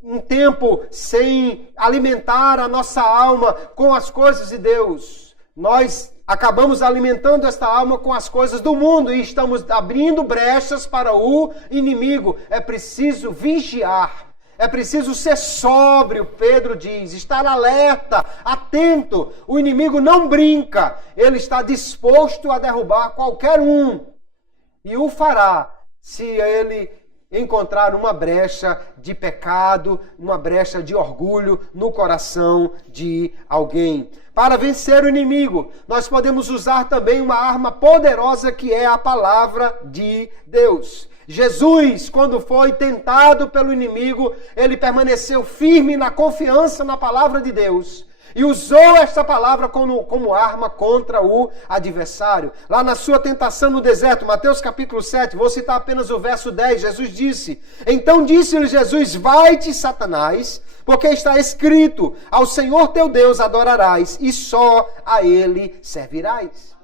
um tempo sem alimentar a nossa alma com as coisas de Deus, nós acabamos alimentando esta alma com as coisas do mundo e estamos abrindo brechas para o inimigo. É preciso vigiar, é preciso ser sóbrio, Pedro diz, estar alerta, atento. O inimigo não brinca, ele está disposto a derrubar qualquer um e o fará se ele encontrar uma brecha de pecado, uma brecha de orgulho no coração de alguém. Para vencer o inimigo, nós podemos usar também uma arma poderosa que é a palavra de Deus. Jesus, quando foi tentado pelo inimigo, ele permaneceu firme na confiança na palavra de Deus e usou esta palavra como arma contra o adversário. Lá na sua tentação no deserto, Mateus capítulo 7, vou citar apenas o verso 10, Jesus disse: então disse-lhe Jesus, vai-te, Satanás, porque está escrito, ao Senhor teu Deus adorarás e só a Ele servirás.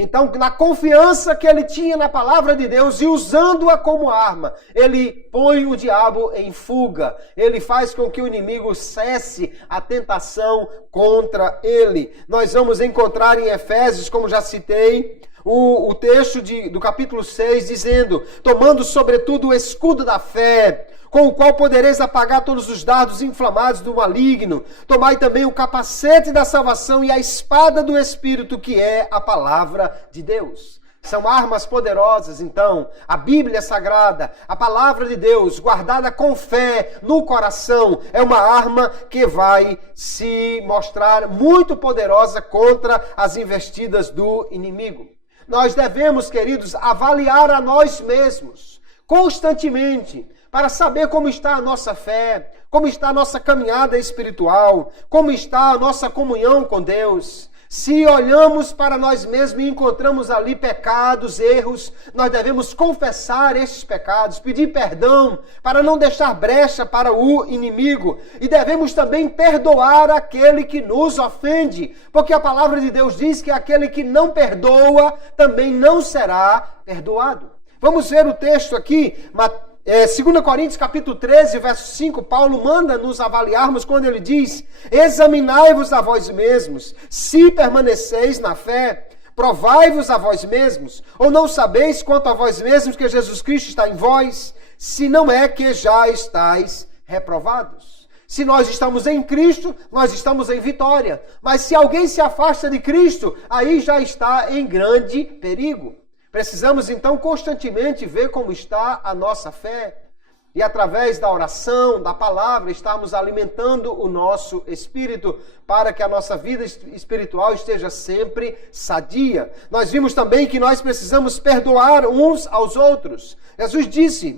Então, na confiança que ele tinha na palavra de Deus e usando-a como arma, ele põe o diabo em fuga. Ele faz com que o inimigo cesse a tentação contra ele. Nós vamos encontrar em Efésios, como já citei, o texto do capítulo 6, dizendo: tomando sobretudo o escudo da fé, com o qual podereis apagar todos os dardos inflamados do maligno. Tomai também o capacete da salvação e a espada do Espírito, que é a palavra de Deus. São armas poderosas, então. A Bíblia Sagrada, a palavra de Deus, guardada com fé no coração, é uma arma que vai se mostrar muito poderosa contra as investidas do inimigo. Nós devemos, queridos, avaliar a nós mesmos constantemente, para saber como está a nossa fé, como está a nossa caminhada espiritual, como está a nossa comunhão com Deus. Se olhamos para nós mesmos e encontramos ali pecados, erros, nós devemos confessar estes pecados, pedir perdão para não deixar brecha para o inimigo. E devemos também perdoar aquele que nos ofende, porque a palavra de Deus diz que aquele que não perdoa também não será perdoado. Vamos ver o texto aqui, 2 Coríntios capítulo 13, verso 5, Paulo manda nos avaliarmos quando ele diz: examinai-vos a vós mesmos, se permaneceis na fé, provai-vos a vós mesmos, ou não sabeis quanto a vós mesmos que Jesus Cristo está em vós, se não é que já estáis reprovados. Se nós estamos em Cristo, nós estamos em vitória, mas se alguém se afasta de Cristo, aí já está em grande perigo. Precisamos, então, constantemente ver como está a nossa fé e, através da oração, da palavra, estarmos alimentando o nosso espírito para que a nossa vida espiritual esteja sempre sadia. Nós vimos também que nós precisamos perdoar uns aos outros. Jesus disse,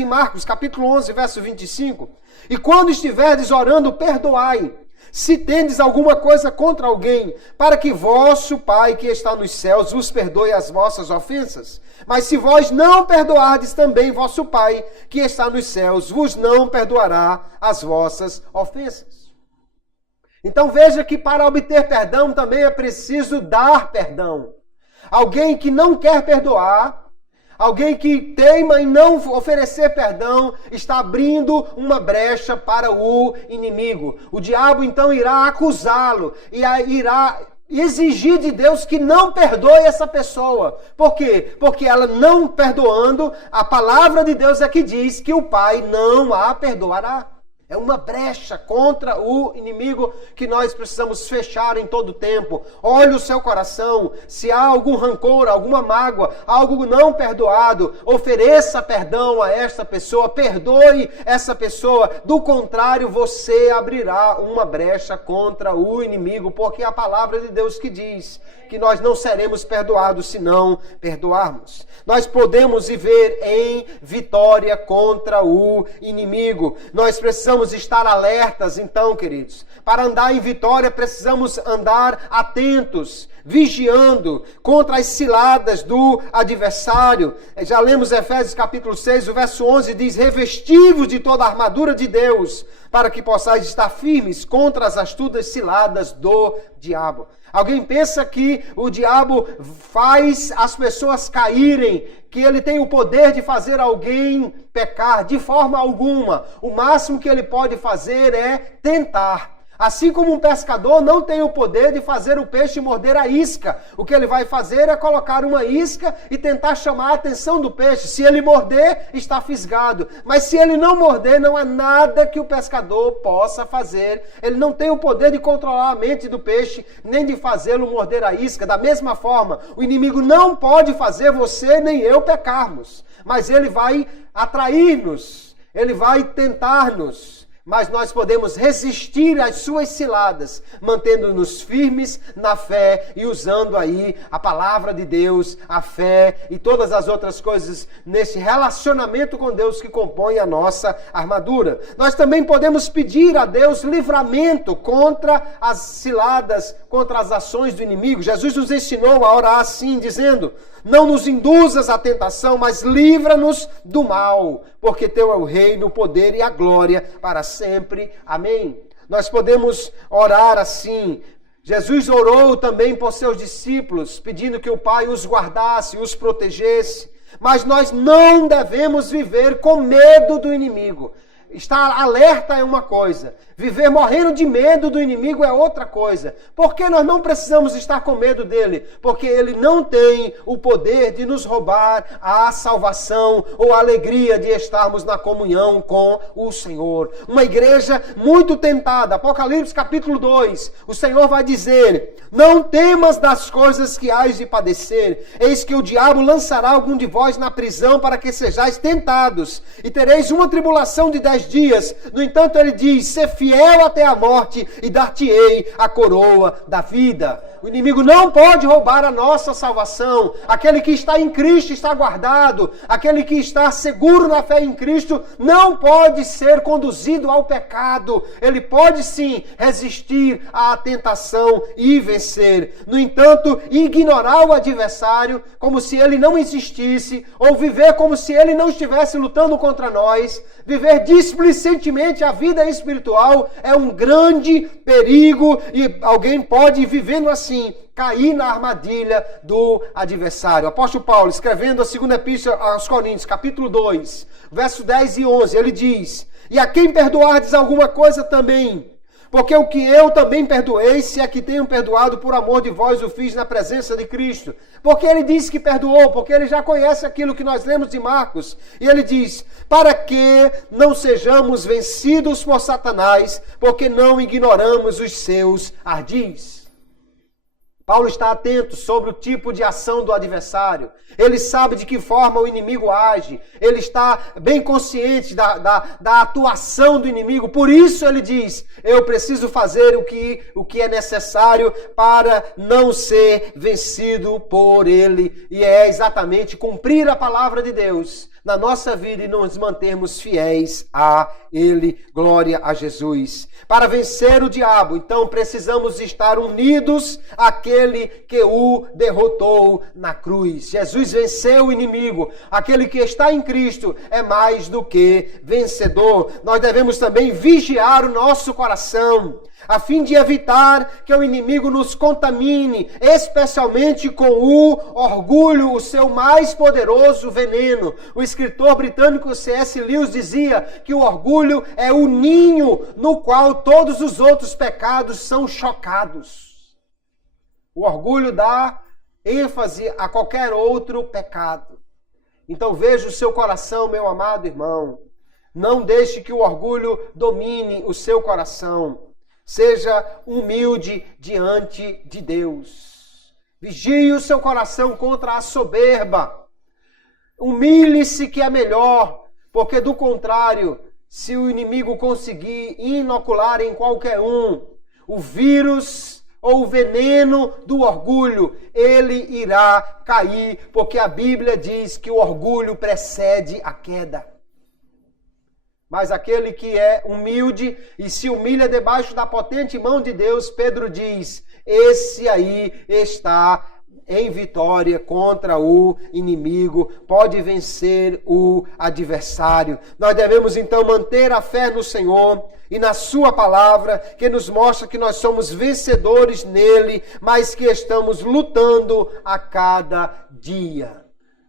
em Marcos, capítulo 11, verso 25, e quando estiverdes orando, perdoai, se tendes alguma coisa contra alguém, para que vosso Pai que está nos céus vos perdoe as vossas ofensas. Mas se vós não perdoardes, também vosso Pai que está nos céus vos não perdoará as vossas ofensas. Então veja que para obter perdão também é preciso dar perdão. Alguém que não quer perdoar, alguém que teima em não oferecer perdão, está abrindo uma brecha para o inimigo. O diabo então irá acusá-lo e irá exigir de Deus que não perdoe essa pessoa. Por quê? Porque ela não perdoando, a palavra de Deus é que diz que o Pai não a perdoará. É uma brecha contra o inimigo que nós precisamos fechar em todo tempo. Olhe o seu coração. Se há algum rancor, alguma mágoa, algo não perdoado, ofereça perdão a esta pessoa, perdoe essa pessoa. Do contrário, você abrirá uma brecha contra o inimigo, porque é a palavra de Deus que diz que nós não seremos perdoados se não perdoarmos. Nós podemos viver em vitória contra o inimigo. Nós precisamos estar alertas, então, queridos. Para andar em vitória, precisamos andar atentos, vigiando contra as ciladas do adversário. Já lemos Efésios capítulo 6, o verso 11 diz: revesti-vos de toda a armadura de Deus, para que possais estar firmes contra as astutas ciladas do diabo. Alguém pensa que o diabo faz as pessoas caírem, que ele tem o poder de fazer alguém pecar? De forma alguma. O máximo que ele pode fazer é tentar. Assim como um pescador não tem o poder de fazer o peixe morder a isca. O que ele vai fazer é colocar uma isca e tentar chamar a atenção do peixe. Se ele morder, está fisgado. Mas se ele não morder, não há nada que o pescador possa fazer. Ele não tem o poder de controlar a mente do peixe, nem de fazê-lo morder a isca. Da mesma forma, o inimigo não pode fazer você nem eu pecarmos. Mas ele vai atrair-nos, ele vai tentar-nos. mas nós podemos resistir às suas ciladas, mantendo-nos firmes na fé e usando aí a palavra de Deus, a fé e todas as outras coisas nesse relacionamento com Deus que compõe a nossa armadura. Nós também podemos pedir a Deus livramento contra as ciladas, contra as ações do inimigo. Jesus nos ensinou a orar assim, dizendo: não nos induzas à tentação, mas livra-nos do mal, porque teu é o reino, o poder e a glória para sempre. Amém. Nós podemos orar assim. Jesus orou também por seus discípulos, pedindo que o Pai os guardasse, os protegesse. Mas nós não devemos viver com medo do inimigo. Estar alerta é uma coisa, viver morrendo de medo do inimigo é outra coisa. Por que nós não precisamos estar com medo dele? Porque ele não tem o poder de nos roubar a salvação ou a alegria de estarmos na comunhão com o Senhor. Uma igreja muito tentada, Apocalipse capítulo 2, o Senhor vai dizer: não temas das coisas que hás de padecer, eis que o diabo lançará algum de vós na prisão para que sejais tentados, e tereis uma tribulação de 10 dias. No entanto, ele diz: ser fiel até a morte e dar-te-ei a coroa da vida. O inimigo não pode roubar a nossa salvação. Aquele que está em Cristo está guardado. Aquele que está seguro na fé em Cristo não pode ser conduzido ao pecado. Ele pode sim resistir à tentação e vencer. No entanto, ignorar o adversário como se ele não existisse, ou viver como se ele não estivesse lutando contra nós, viver displicentemente a vida espiritual é um grande perigo, e alguém pode, vivendo assim, cair na armadilha do adversário. O apóstolo Paulo, escrevendo a segunda epístola aos Coríntios, capítulo 2, verso 10 e 11, ele diz: e a quem perdoardes alguma coisa também, porque o que eu também perdoei, se é que tenho perdoado, por amor de vós o fiz na presença de Cristo. Porque ele disse que perdoou, porque ele já conhece aquilo que nós lemos de Marcos. E ele diz: para que não sejamos vencidos por Satanás, porque não ignoramos os seus ardis. Paulo está atento sobre o tipo de ação do adversário. Ele sabe de que forma o inimigo age. Ele está bem consciente da atuação do inimigo. Por isso ele diz: eu preciso fazer o que é necessário para não ser vencido por ele. E é exatamente cumprir a palavra de Deus na nossa vida e nos mantermos fiéis a Ele. Glória a Jesus. Para vencer o diabo, então, precisamos estar unidos àquele que o derrotou na cruz. Jesus venceu o inimigo. Aquele que está em Cristo é mais do que vencedor. Nós devemos também vigiar o nosso coração, a fim de evitar que o inimigo nos contamine, especialmente com o orgulho, o seu mais poderoso veneno. O escritor britânico C.S. Lewis dizia que o orgulho é o ninho no qual todos os outros pecados são chocados. O orgulho dá ênfase a qualquer outro pecado. Então veja o seu coração, meu amado irmão. Não deixe que o orgulho domine o seu coração. Seja humilde diante de Deus. Vigie o seu coração contra a soberba. Humilhe-se, que é melhor, porque do contrário, se o inimigo conseguir inocular em qualquer um o vírus ou o veneno do orgulho, ele irá cair, porque a Bíblia diz que o orgulho precede a queda. Mas aquele que é humilde e se humilha debaixo da potente mão de Deus, Pedro diz, esse aí está em vitória contra o inimigo, pode vencer o adversário. Nós devemos então manter a fé no Senhor e na sua palavra, que nos mostra que nós somos vencedores nele, mas que estamos lutando a cada dia.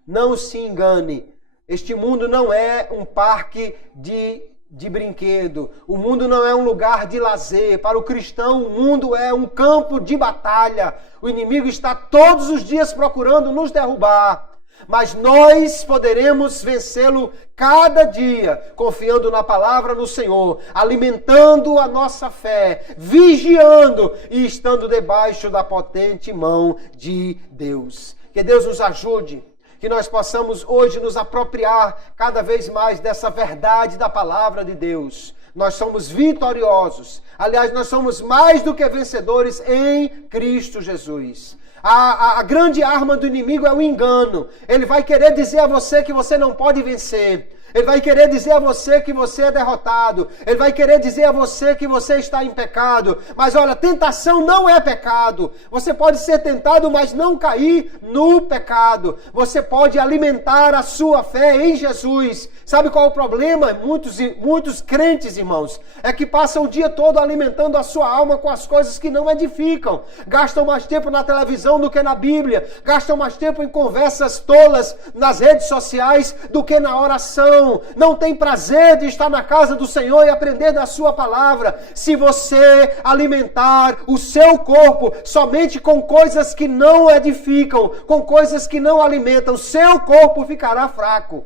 Não se engane. Este mundo não é um parque de brinquedo. O mundo não é um lugar de lazer. Para o cristão, o mundo é um campo de batalha. O inimigo está todos os dias procurando nos derrubar. Mas nós poderemos vencê-lo cada dia, confiando na palavra do Senhor, alimentando a nossa fé, vigiando e estando debaixo da potente mão de Deus. Que Deus nos ajude. Que nós possamos hoje nos apropriar cada vez mais dessa verdade da palavra de Deus. Nós somos vitoriosos. Aliás, nós somos mais do que vencedores em Cristo Jesus. A grande arma do inimigo é o engano. Ele vai querer dizer a você que você não pode vencer. Ele vai querer dizer a você que você é derrotado. Ele vai querer dizer a você que você está em pecado. Mas olha, tentação não é pecado. Você pode ser tentado, mas não cair no pecado. Você pode alimentar a sua fé em Jesus. Sabe qual é o problema? Muitos crentes, irmãos, é que passam o dia todo alimentando a sua alma com as coisas que não edificam. Gastam mais tempo na televisão do que na Bíblia. Gastam mais tempo em conversas tolas nas redes sociais do que na oração. Não tem prazer de estar na casa do Senhor e aprender da sua palavra. Se você alimentar o seu corpo somente com coisas que não edificam, com coisas que não alimentam, seu corpo ficará fraco.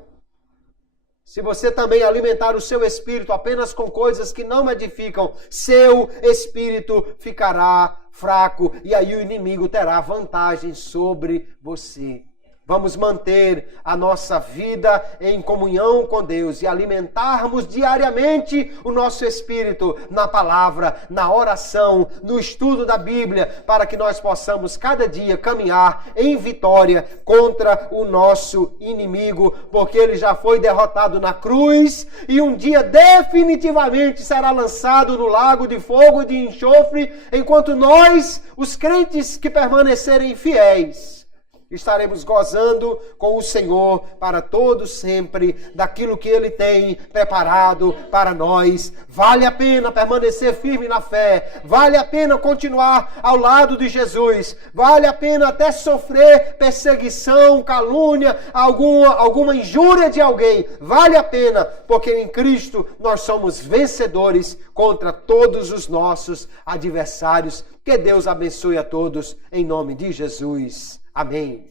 Se você também alimentar o seu espírito apenas com coisas que não edificam, seu espírito ficará fraco e aí o inimigo terá vantagem sobre você. Vamos manter a nossa vida em comunhão com Deus e alimentarmos diariamente o nosso espírito na palavra, na oração, no estudo da Bíblia, para que nós possamos cada dia caminhar em vitória contra o nosso inimigo, porque ele já foi derrotado na cruz e um dia definitivamente será lançado no lago de fogo e de enxofre, enquanto nós, os crentes que permanecerem fiéis, estaremos gozando com o Senhor para todo sempre daquilo que Ele tem preparado para nós. Vale a pena permanecer firme na fé. Vale a pena continuar ao lado de Jesus. Vale a pena até sofrer perseguição, calúnia, alguma injúria de alguém. Vale a pena, porque em Cristo nós somos vencedores contra todos os nossos adversários. Que Deus abençoe a todos em nome de Jesus. Amém.